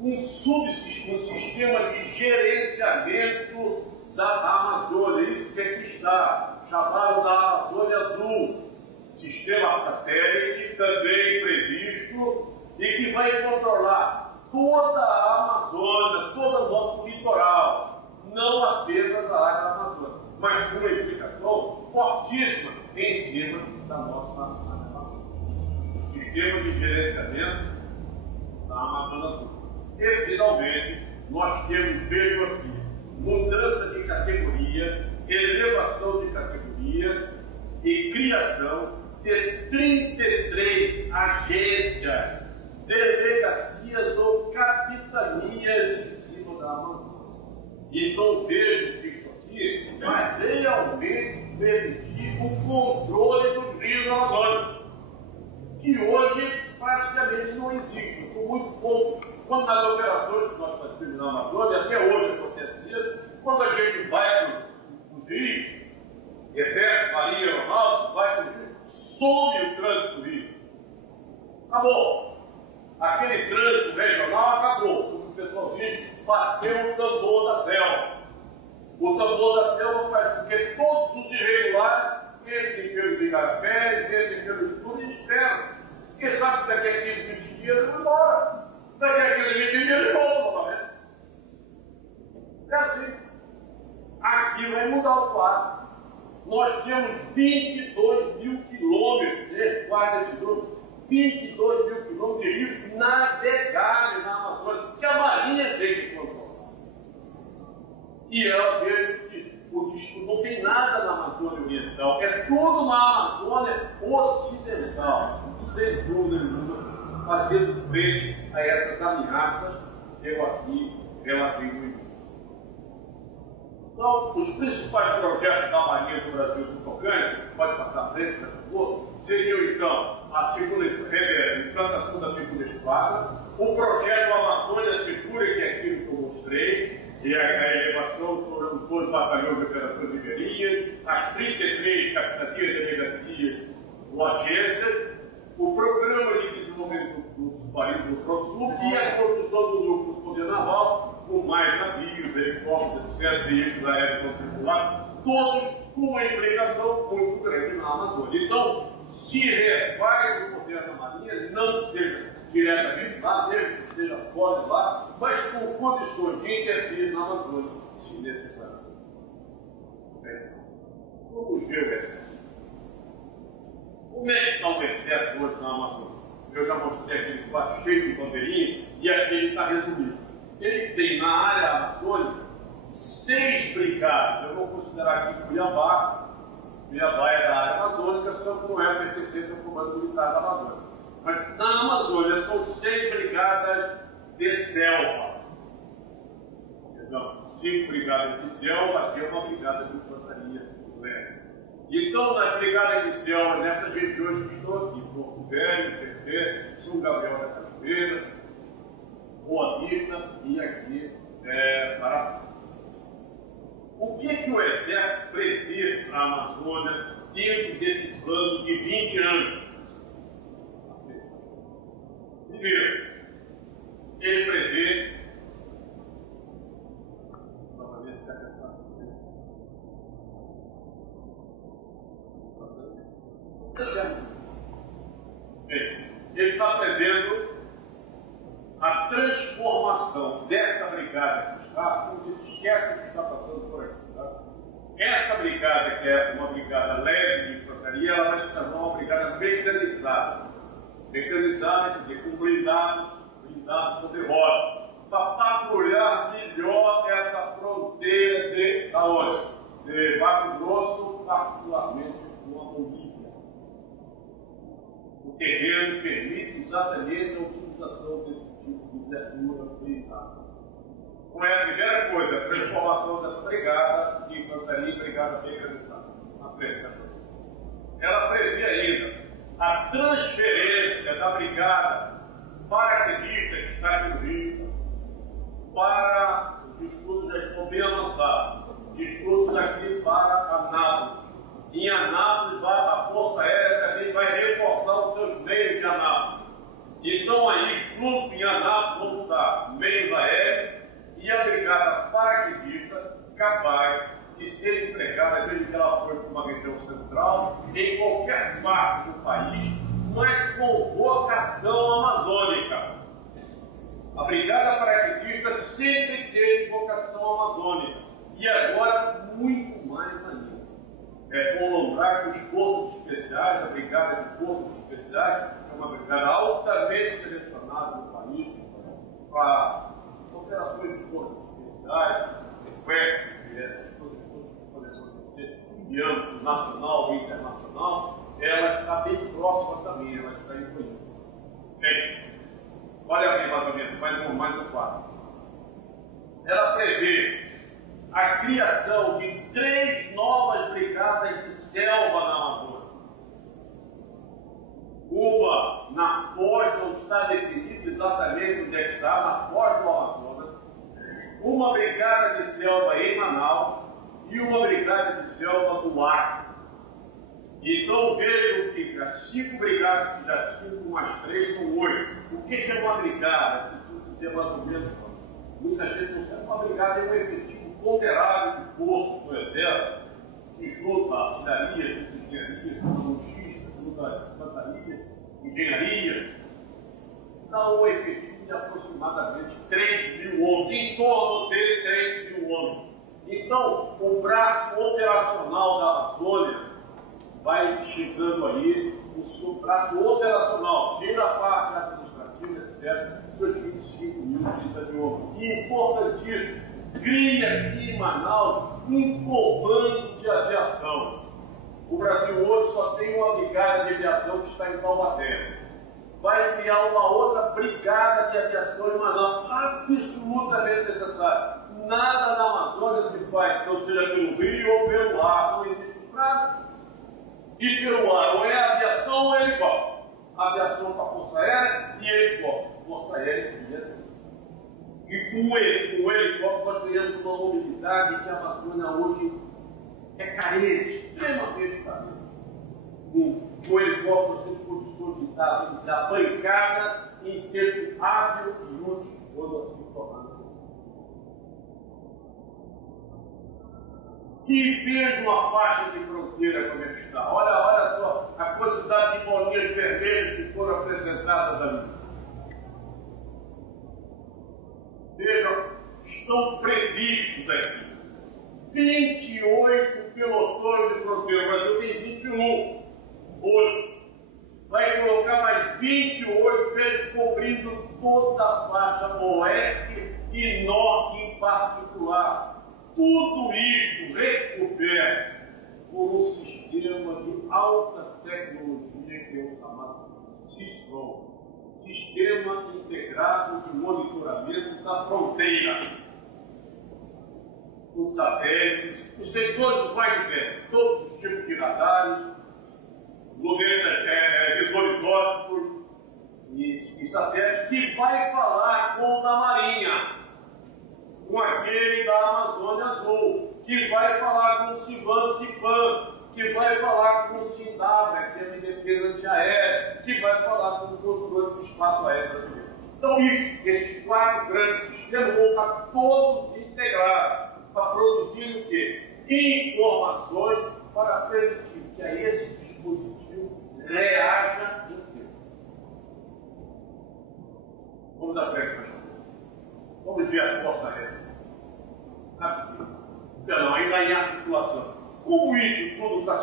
um sistema de gerenciamento da Amazônia. Isso que aqui está, chamado da Amazônia Azul. Sistema satélite também previsto e que vai controlar toda a Amazônia, todo o nosso litoral, não apenas a área da Amazônia, mas com uma implicação fortíssima em cima da nossa área amazônica. Sistema de gerenciamento da Amazônia Azul. E, finalmente, nós temos, vejo aqui, mudança de categoria, elevação de categoria e criação de 33 agências, delegacias ou capitanias em cima da Amazônia. Então vejo que isso aqui vai realmente permitir o controle dos rios da Amazônia, que hoje praticamente não existe, com muito pouco. Quando nas operações que nós fazemos na Amazônia, até hoje acontece isso, quando a gente vai para os rios, Exército, Marinha, Aeronáutica, vai para os rios, some o trânsito do rio. Acabou. Aquele trânsito regional acabou. Como o pessoal diz, bateu o tambor da selva. O tambor da selva faz com que todos os irregulares entrem pelos igarapés, entrem pelos túneis e esperam. Porque sabe que daqui a 15, 20 dias ele vai embora. Daqui a 15, 20 dias ele volta novamente. É assim. Aqui vai mudar o quadro. Nós temos 22 mil quilômetros, guarda esse grupo, 22 mil quilômetros de rios navegáveis na Amazônia, que a Marinha tem que controlar. E ela vê que o disco não tem nada na Amazônia Oriental, é tudo na Amazônia Ocidental, sem dúvida nenhuma, fazendo frente a essas ameaças que eu aqui relativo. Então, os principais projetos da Marinha do Brasil do tocante, pode passar à frente, por favor, seriam então a segunda implantação da segunda esquadra, o projeto Amazônia Segura, que é aquilo que eu mostrei, e a elevação sobre os 2 batalhões de operações ribeirinhas, as 33 capitanias, delegacias ou agências, o programa de desenvolvimento do submarino do ProSub e a construção do núcleo do poder naval, com mais navios, helicópteros, etc., veículos aéreos não tripulados, todos com uma implicação muito grande na Amazônia. Então, se refaz o poder da Marinha mas com condições de intervir na Amazônia, se necessário. Bem, vamos ver o exército. Como é que está o exército hoje na Amazônia? Eu já mostrei aquele quadro cheio de bandeirinhas e aqui ele está resumido. Ele tem na área amazônica 6 brigadas. Eu vou considerar aqui Cuiabá. Cuiabá é da área amazônica, só que não é pertencente ao Comando Militar da Amazônia. Mas na Amazônia são 6 brigadas de selva. Perdão, 5 brigadas de selva, aqui é uma brigada de infantaria leve. Então, nas brigadas de selva, nessas regiões que estão aqui, Porto Velho, Perfeito, São Gabriel da Cachoeira, Boa Vista e aqui Paraná. O que o Exército prevê para a Amazônia dentro desse plano de 20 anos? Primeiro, ele prevê ele está prevendo a transformação dessa brigada que está, como disse, esquece o que está passando por aqui. Tá? Essa brigada, que é uma brigada leve de infantaria, ela vai se tornar uma brigada mecanizada. Mecanizada, quer dizer, com blindados sobre rodas, para patrulhar melhor essa fronteira de Mato Grosso, particularmente com a Bolívia. O terreno permite exatamente a utilização desse tipo de viatura militar. Qual é a primeira coisa? A transformação dessa brigada de infantaria em brigada mecanizada. Ela prevê ainda a transferência da brigada paraquedista que está aqui no Rio para os estudos já estão bem avançados. Estudos aqui para Anápolis. Em Anápolis, a Força Aérea também vai reforçar os seus meios de Anápolis. Então, aí, junto em Anápolis, vão estar meios aéreos e a brigada paraquedista capaz de ser empregada, desde que ela for para uma região central, em qualquer parte do país, mas com vocação amazônica. A brigada paraquedista sempre teve vocação amazônica e agora muito mais ainda. Bom lembrar que os forças especiais, a brigada de forças especiais, é uma brigada altamente selecionada no país para operações de forças especiais, sequestros, essas coisas todas que podem acontecer em âmbito nacional e internacional, ela está bem próxima também, ela está incluída. Bem, olha aqui mais ou menos, mais um quadro. Ela prevê a criação de 3 novas brigadas de selva na Amazônia. Uma na Foz, não está definido exatamente onde é que está, na Foz do Amazonas. Uma brigada de selva em Manaus e uma brigada de selva do Acre. Então vejam que as 5 brigadas que já tinham, com as 3 são 8. O que é uma brigada? Preciso dizer mais ou menos. Muita gente não sabe. Uma brigada é um efetivo ponderável de força do Exército, que junta artilharia, junta engenharia, junta logística, junta infantaria, engenharia, dá um efetivo de aproximadamente 3 mil homens, em torno de 3 mil homens. Então, o braço operacional da Amazônia vai chegando aí, o seu braço operacional, tira a parte administrativa, etc., seus 25 mil, 30 mil homens. E importantíssimo, cria aqui em Manaus um comando de aviação. O Brasil hoje só tem uma brigada de aviação que está em Taubaté. Vai criar uma outra brigada de aviação em Manaus, absolutamente necessária. Nada na Amazônia se faz, então seja pelo rio ou pelo ar, não existe estrada. E pelo ar, ou é aviação ou é helicóptero. Aviação para a Força Aérea e helicóptero. Força Aérea e essa. E com o helicóptero nós ganhamos uma mobilidade que a Amazônia hoje é carente, extremamente carente. Com o helicóptero nós temos condições de dar, vamos dizer, a bancada em tempo hábil e útil, quando assim tornamos. E veja uma faixa de fronteira como é que está. Olha só a quantidade de bolinhas vermelhas que foram apresentadas ali. estão previstos aqui. 28 pelotões de fronteira. O Brasil tem 21 hoje. Vai colocar mais 28 cobrindo toda a faixa oeste e norte em particular. Tudo isto recoberto por um sistema de alta tecnologia que é o chamado SISPROM, Sistema Integrado de Monitoramento da Fronteira. Os satélites, os sensores mais diversos, todos os tipos de radares, visores ópticos e satélites, que vai falar com o da Marinha, com aquele da Amazônia Azul, que vai falar com o CIPAM, que vai falar com o SINDABRA, que é de defesa antiaérea, que vai falar com o controle do espaço aéreo brasileiro. Então, esses 4 grandes sistemas vão estar todos integrados para produzir o quê? Informações para permitir que a esse dispositivo reaja em tempo. Vamos à frente, por favor. Vamos ver a Força Aérea. Não, ainda em articulação. Como isso tudo está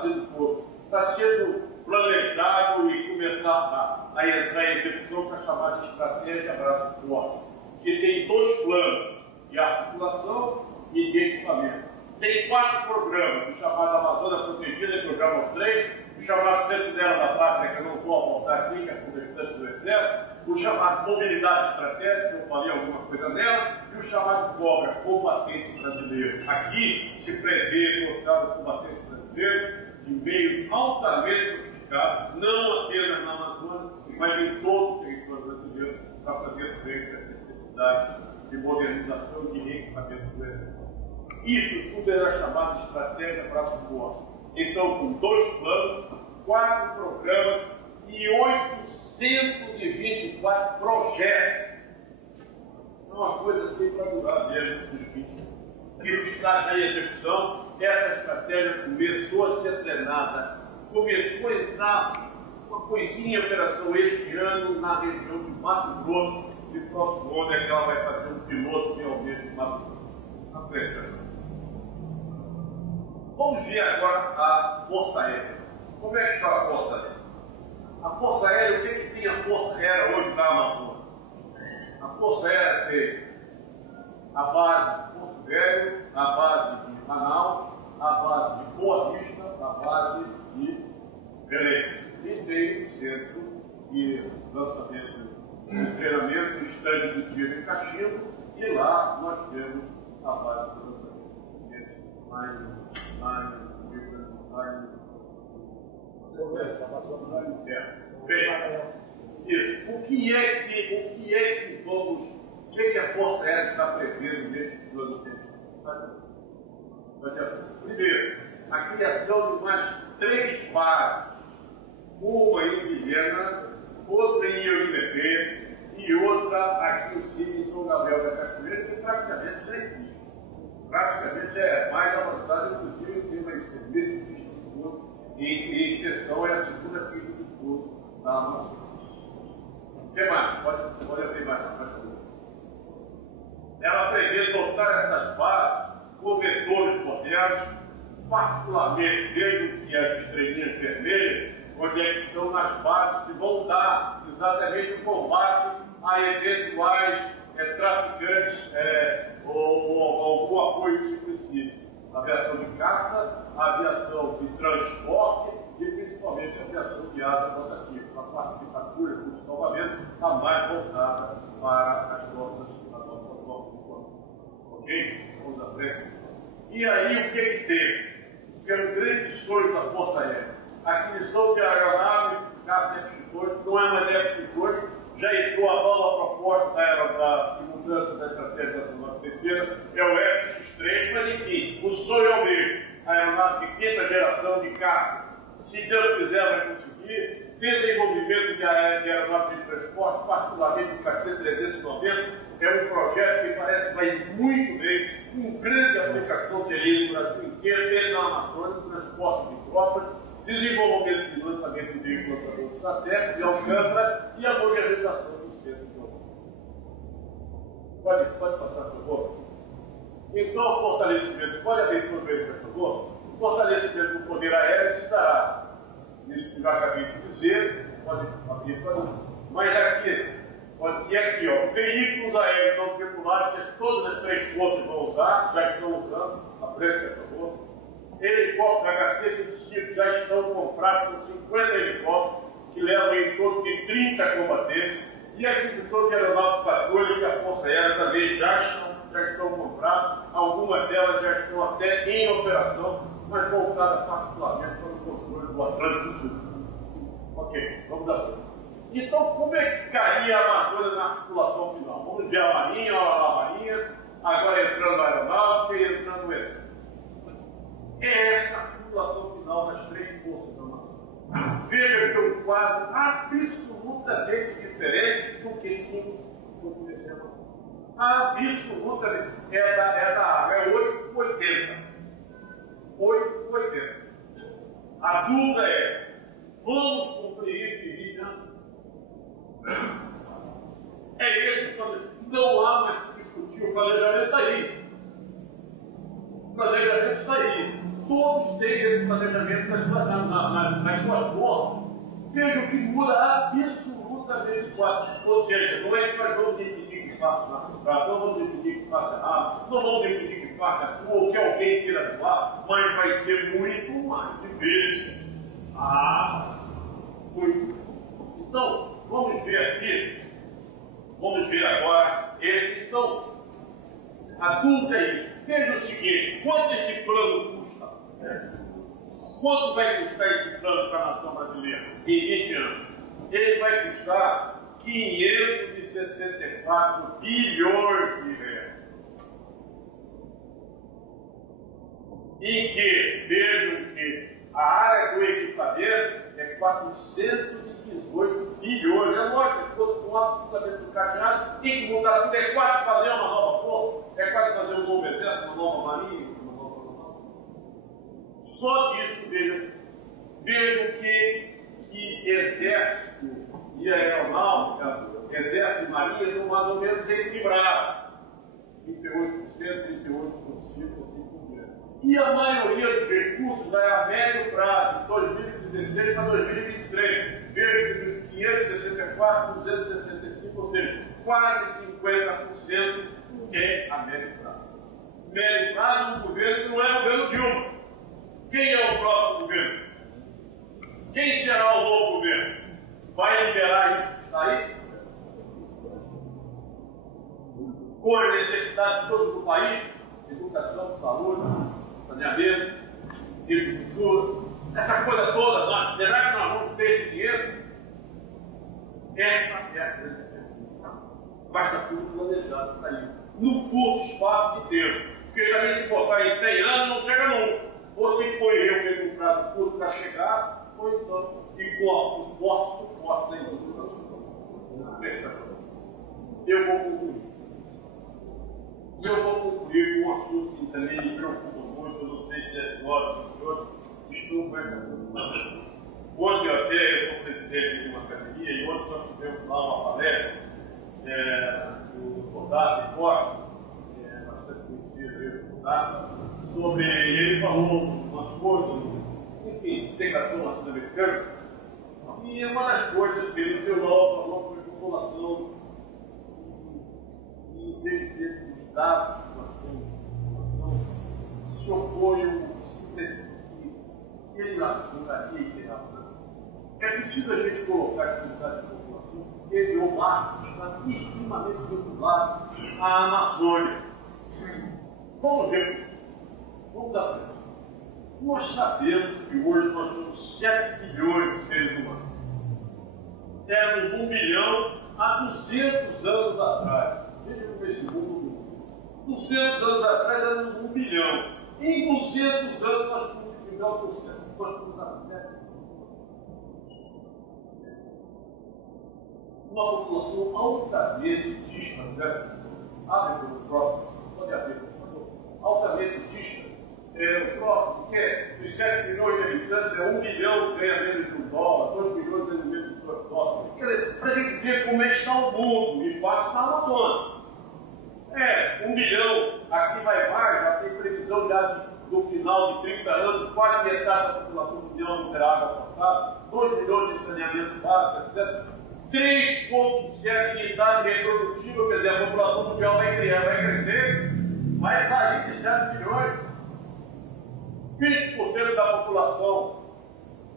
sendo planejado e começar a entrar em execução para chamar de estratégia Braço Forte, que tem 2 planos de articulação e de equipamento. Tem 4 programas, o chamado Amazônia Protegida, que eu já mostrei, o chamado Sentinela da Pátria, que eu não vou apontar aqui, que é o restante do Exército, o chamado Mobilidade Estratégica, que eu falei alguma coisa nela, e o chamado COBRA, Combatente Brasileiro. Aqui se prevê colocar o combatente brasileiro de meios altamente sofisticados, não apenas na Amazônia, mas em todo o território brasileiro, para fazer frente às necessidades de modernização e de reequipamento do Exército. Isso tudo era chamado de estratégia Braço Forte. Então, com 2 planos, 4 programas e 824 projetos. É uma coisa assim para durar mesmo dos 20. Isso está já em execução. Essa estratégia começou a ser treinada, começou a entrar uma coisinha em operação este ano na região de Mato Grosso, e o próximo ano é que ela vai fazer um piloto realmente de Mato Grosso. Na frente, vamos ver agora a Força Aérea. Como é que está a Força Aérea? A Força Aérea, o que tem a Força Aérea hoje na Amazônia? A Força Aérea tem a base de Porto Velho, a base de Manaus, a base de Boa Vista, a base de Belém. E tem o centro de lançamento de treinamento, o estande do tiro em Cachimbo, e lá nós temos a base de lançamento. Bem, isso. O que é que a Força Aérea está prevendo neste plano de tempo? Primeiro, a criação de mais 3 bases, uma em Vilhena, outra em Iorimepê e outra aqui em cima em São Gabriel da Cachoeira, que praticamente já existe. Praticamente é mais avançado, inclusive tem mais serviço de estrutura e em extensão é a segunda pista de tudo da Amazônia. O que mais? Pode abrir mais, por favor. Ela prevê dotar essas bases com vetores modernos, particularmente desde que as estrelinhas vermelhas, onde é que estão nas bases que vão dar exatamente o combate a eventuais traficantes ou algum apoio se precisa. Aviação de caça, aviação de transporte e principalmente a aviação de asa rotativa. A parte de patrulha de salvamento está mais voltada para a nossa força. Ok? Vamos à frente. E aí o que temos? Que é um grande sonho da Força Aérea. A aquisição de aeronaves caça F-22, não é mais F-22, já entrou a nova proposta de mudança da estratégia nacional de defesa, é o FX-3, mas enfim, o sonho é o mesmo. A aeronave de 5ª geração de caça, se Deus quiser, vai conseguir. Desenvolvimento de aeronave de transporte, particularmente o KC-390, é um projeto que parece que vai muito bem, com grande aplicação teria no Brasil inteiro, desde na Amazônia, transporte de tropas, desenvolvimento de lançamento de veículos lançadores de satélites de Alcântara e a modernização do centro de operações. Pode passar, por favor. Então, o fortalecimento, pode haver por meio, por favor, o fortalecimento do poder aéreo se dará. Isso que eu acabei de dizer, pode abrir para mas aqui, ó, veículos aéreos não tripulados, que todas as três forças vão usar, já estão usando, aprestem, por favor. Helicópteros HC-25 já estão comprados, são 50 helicópteros, que levam em torno de 30 combatentes, e a aquisição de aeronaves patrulhas da Força Aérea também já estão compradas, algumas delas já estão até em operação, mas voltadas particularmente para o controle do Atlântico Sul. Ok, vamos dar frente. Então, como é que ficaria a Amazônia na articulação final? Vamos ver a Marinha, agora entrando a Aeronáutica e entrando o Exército. É essa a articulação final das três forças da Amazônia. Veja que é um quadro absolutamente diferente do que tínhamos no começo da Amazônia. Absolutamente. É da água, é 8,80. 8,80. A dúvida é, vamos cumprir isso em 20 anos? É esse o planejamento. Não há mais que discutir, o planejamento está aí. O planejamento está aí. Todos têm esse planejamento nas suas forças. Vejam que muda absolutamente o quadro. Ou seja, não é que nós vamos impedir que faça na contrata, não vamos impedir que faça errado, não vamos impedir que faça ou que alguém queira doar, mas vai ser muito mais difícil. Muito. Então, vamos ver aqui, vamos ver agora esse. Então, a dúvida é isso. Veja o seguinte, quanto esse plano custa? Quanto vai custar esse plano para a nação brasileira em 20 anos? Ele vai custar 564 bilhões de reais. Em que, vejam que a área do equipamento é 418 bilhões. É lógico, se fosse com absolutamente encaixado, tem que mudar tudo. É quase fazer uma nova força, é quase fazer um novo exército, uma nova marinha, uma nova. Só disso, vejam que exército e aeronáutica, exército e marinha estão mais ou menos equilibrados. 38%, 38%, assim por diante. E a maioria dos recursos é a médio prazo, de 2016 para 2023. Veja que dos 564, 265, ou seja, quase 50% é a médio prazo. Médio prazo do governo não é o governo Dilma. Quem é o próximo governo? Quem será o novo governo? Vai liberar isso que está aí? Com as necessidades todas do país, educação, saúde, saneamento, infraestrutura, essa coisa toda, será que nós vamos ter esse dinheiro? Essa é a grande pergunta. Basta tudo planejado para isso. No curto espaço de tempo. Porque também se botar em 100 anos não chega nunca. Ou se foi eu que tenho um prazo curto para chegar, ou então ficou o forte suporte da indústria. Eu vou concluir. E eu vou concluir com um assunto que também me preocupa muito, eu não sei se é agora ou se estou com essa preocupação. Ontem até eu sou presidente de uma academia e ontem nós tivemos lá uma palestra do Rodato Costa, que é bastante conhecido aí, o Rodato, sobre, ele falou umas coisas, enfim, integração latino-americana, e uma das coisas que ele falou foi a população e os dados que nós temos de população se opõem, se ele ajudaria e é preciso a gente colocar essa unidade de população, porque o mar está extremamente vinculado à Amazônia. Vamos ver. Vamos dar frente. Nós sabemos que hoje nós somos 7 bilhões de seres humanos. Éramos 1 bilhão há 200 anos atrás. Veja como esse mundo. 200 anos atrás éramos 1 bilhão. Em 200 anos nós fomos de 1 bilhão por cento. Nós fomos a 7 bilhões. Uma população altamente distante. Abre para o próximo. Pode abrir, por favor. Altamente distante. O próximo, que é dos 7 milhões de habitantes, é 1 bilhão ganha menos de $1, 2 bilhões ganha menos de $2. Quer dizer, para a gente ver como é que está o mundo, e fácil na Amazônia. 1 bilhão, aqui vai mais, ter água potável, 2 milhões de saneamento básico, etc. 3,7 em idade reprodutiva, quer dizer, a população mundial vai crescer, vai sair de 7 milhões. 20% da população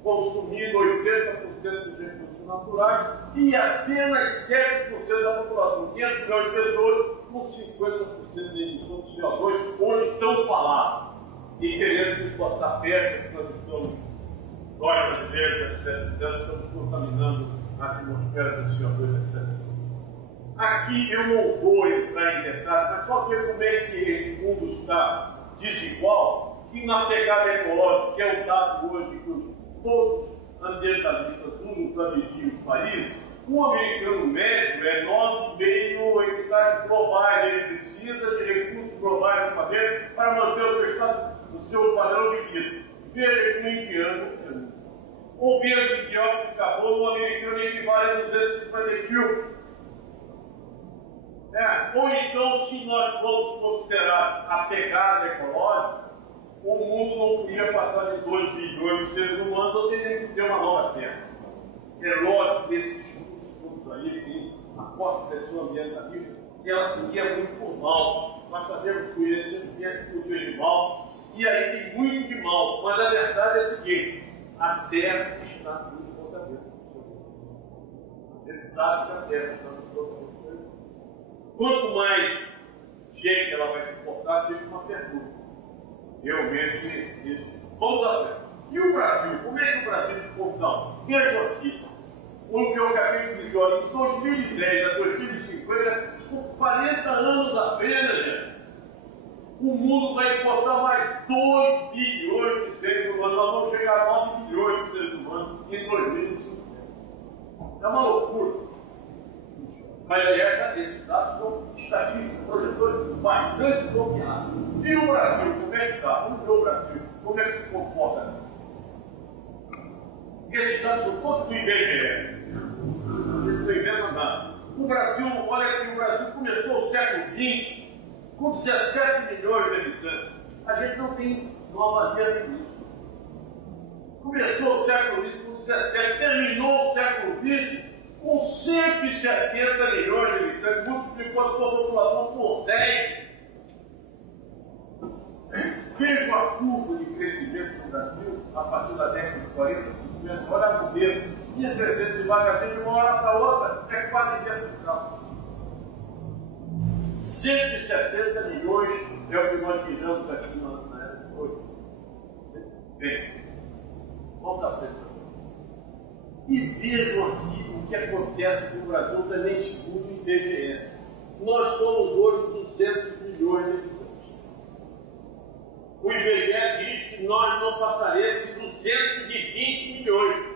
consumindo 80% dos recursos naturais e apenas 7% da população, 500 milhões de pessoas, com 50% de emissão de CO2, hoje tão falado, e querendo nos botar perto, porque nós brasileiros, etc., estamos contaminando a atmosfera do CO2, etc. Aqui eu não vou entrar em detalhes, mas só ver como é que esse mundo está desigual e na pegada ecológica, que é o dado hoje que todos os ambientalistas usam para medir os países. O americano médio é 9,5 hectares globais, ele precisa de recursos globais no planeta para manter o seu padrão de vida. Veja que o indiano, o verde de dióxido de carbono, o americano equivale a 250 quilos. Ou então, se nós vamos considerar a pegada ecológica, o mundo não podia passar de 2 bilhões de seres humanos, ou teria que ter uma nova terra. É lógico que esses estudos todos aí, que a forte pressão ambientalista, que ela seguia muito por Malthus. Nós sabemos que esse cultura de Malthus, e aí tem muito de Malthus, mas a verdade é a seguinte: a Terra está no esgotamento do seu recurso. A gente sabe que a Terra está no esgotamento do seu recurso. Quanto mais gente ela vai suportar, fica uma pergunta. Realmente, isso. Vamos à frente. E o Brasil? Como é que o Brasil se comporta? Vejam aqui. O que eu acabei de dizer, olha, em 2010 a 2050, por 40 anos apenas, gente, o mundo vai importar mais 2 bilhões de seres humanos. Nós vamos chegar a 9 bilhões de seres humanos em 2050. É uma loucura. Mas esses dados são estatísticos, projetores bastante confiáveis. E o Brasil, como é que está? Vamos ver o Brasil, como é que se comporta? Esses dados são todos do IBGE. Não estou inventando nada. O Brasil, olha que o Brasil começou o século XX com 17 milhões de habitantes. A gente não tem Nova Zelândia nisso. Começou o século XX com 17, terminou o século XX com 170 milhões de habitantes, multiplicou a sua população por 10. Veja a curva de crescimento do Brasil a partir da década de 40, 50, olha no dedo, ia crescendo devagarzinho de uma hora para outra, é quase vertical. 170 milhões é o que nós viramos aqui na era de hoje. Bem, vamos à frente. E vejam aqui o que acontece com o Brasil também segundo o IBGE. Nós somos hoje 200 milhões de habitantes. O IBGE diz que nós não passaremos de 220 milhões.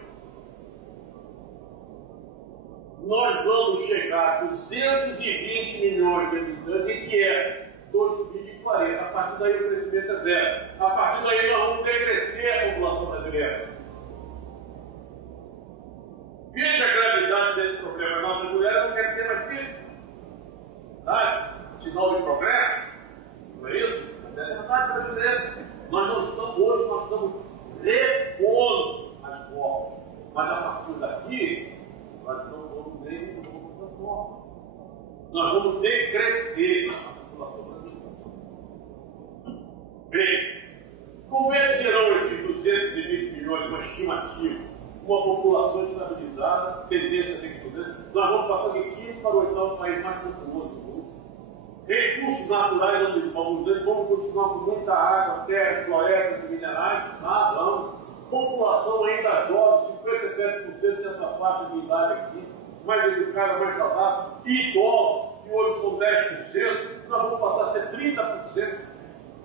Nós vamos chegar a 220 milhões de habitantes, e que é 2040. A partir daí o crescimento é zero. A partir daí nós vamos decrescer a população brasileira. Veja a gravidade desse problema. Nossas mulheres não querem ter mais filhos. Tá? Sinal de progresso. Não é isso? É verdade brasileira. Nós estamos repondo as formas. Mas a partir daqui, nós não vamos nem transformar. Nós vamos decrescer a população brasileira. Bem, como é que serão esses 220 milhões, uma estimativa? Uma população estabilizada, tendência a decrescer. Nós vamos passar de 5º para o 8º país mais populoso do mundo. Recursos naturais vamos continuar com muita água, terra, florestas e minerais. Vamos. População ainda jovem, 57% dessa faixa de idade aqui, mais educada, mais saudável. Idosos, que hoje são 10%, nós vamos passar a ser 30%.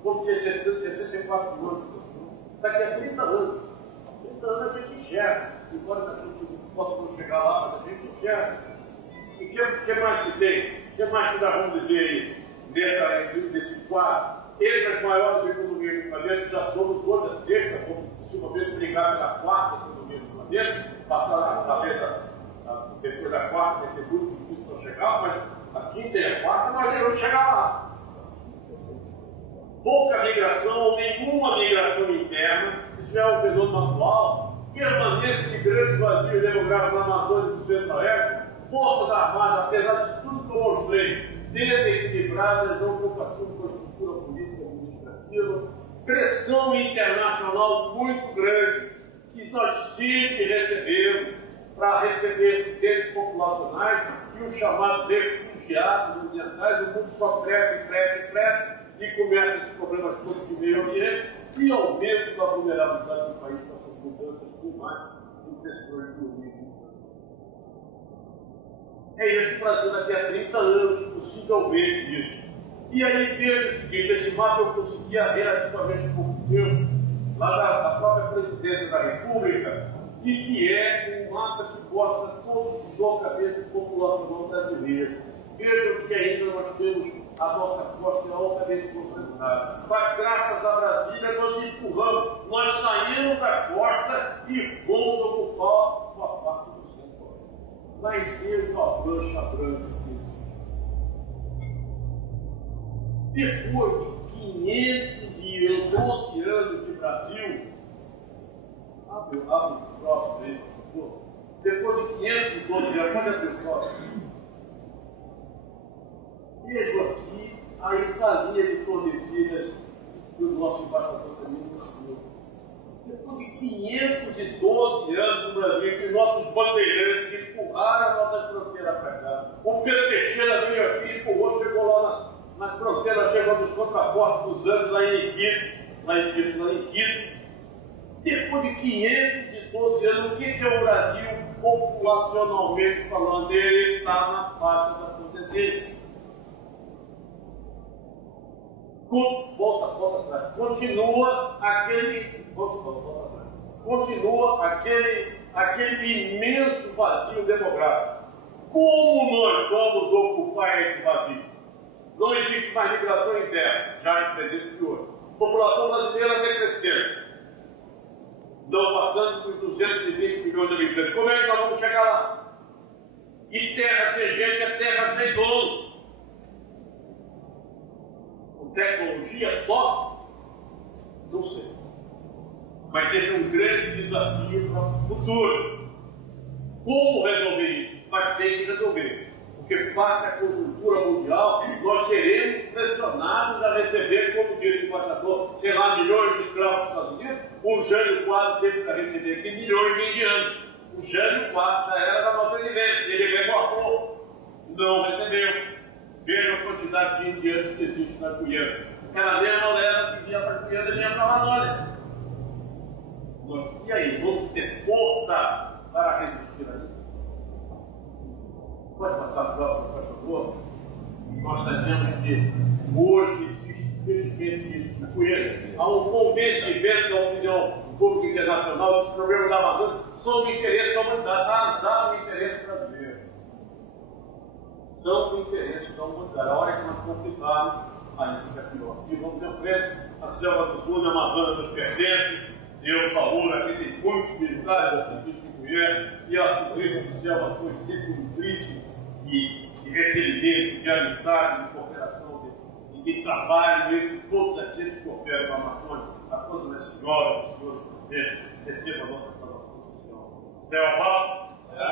Vamos ser 64 anos. Daqui a 30 anos. 30 anos a gente enxerga. Embora a gente não possa chegar lá, mas a gente enxerga. E o que mais que tem? O que mais que nós vamos dizer aí nesse quadro? Entre as maiores economias do planeta, já somos hoje a sexta, como possivelmente brigar pela quarta economia do planeta, passar depois da quarta, vai ser muito difícil para chegar, mas a quinta e a quarta nós iremos chegar lá. Pouca migração ou nenhuma migração interna, isso já é um fenômeno atual. permanência de grandes vazios demográficos na Amazônia e no Centro-Oeste, Forças Armadas, apesar de tudo que eu mostrei, desequilibradas, não compatíveis com a estrutura política e administrativa, pressão internacional muito grande, que nós sempre recebemos para receber esses dedos populacionais e os chamados refugiados ambientais. O mundo só cresce, cresce, cresce e começa esses problemas todos de meio ambiente e aumento da vulnerabilidade do país com essas mudanças climáticas e pressões do mundo. É isso o Brasil daqui a 30 anos, possivelmente isso. E aí veja o seguinte, esse mapa eu consegui há relativamente pouco tempo, lá da própria Presidência da República, e que é um mapa que mostra todo o deslocamento populacional brasileiro. Vejam que ainda nós temos a nossa costa altamente concentrada. Mas graças a Brasília nós empurramos, nós saímos da costa e vamos ocupar uma parte do centro. Mas veja a plancha branca que existe. Depois de 512 anos de Brasil, abre o próximo aí, por favor. Depois de 512 anos, pode abrir o próximo. Vejo aqui a Italia de Tordesilhas que o nosso embaixador também mostrou. Depois de 512 anos no Brasil, que nossos bandeirantes empurraram a nossa fronteira para cá. O Pedro Teixeira veio aqui, empurrou, chegou lá nas fronteiras, chegou dos contrafortes dos Andes, lá em Quito. Depois de 512 anos, o que é o Brasil, populacionalmente falando? Ele está na faixa da Tordesilhas. Volta atrás. Continua aquele imenso vazio demográfico. Como nós vamos ocupar esse vazio? Não existe mais migração interna, já em presente de hoje. A população brasileira decrescendo, não passando dos 220 milhões de habitantes. Como é que nós vamos chegar lá? E terra sem gente é terra sem dono. Tecnologia só? Não sei. Mas esse é um grande desafio para o futuro. Como resolver isso? Mas tem que resolver. Porque, face à conjuntura mundial, nós seremos pressionados a receber, como disse o embaixador, sei lá, milhões de escravos dos Estados Unidos. O Jânio Quadros teve para receber aqui milhões de indianos. O Jânio Quadros já era da nossa vivência. Ele recortou, não recebeu. Veja a quantidade de indianos que existe na Guiana. Aquela mesma leva que vinha para a Guiana e vinha para a Amazônia. E aí, vamos ter força para resistir a isso? Pode passar a próxima, por favor? Nós sabemos que hoje existe, infelizmente, isso. Há um convencimento da opinião pública internacional que os problemas da Amazônia são do interesse da humanidade, azar do interesse brasileiro. São do interesse da humanidade. A hora que nós conflitarmos, aí fica pior. E vamos em frente, a selva do sul, a Amazônia nos pertence. Eu saúdo, aqui tem muitos militares da serviço que conhecem, e a surpresa do selva foi sempre um príncipe de recebimento, de amizade, de cooperação, de trabalho entre todos aqueles que operam na Amazônia, a todas as senhoras, os senhores presentes, receba a nossa salvação do Senhor. Selva! É,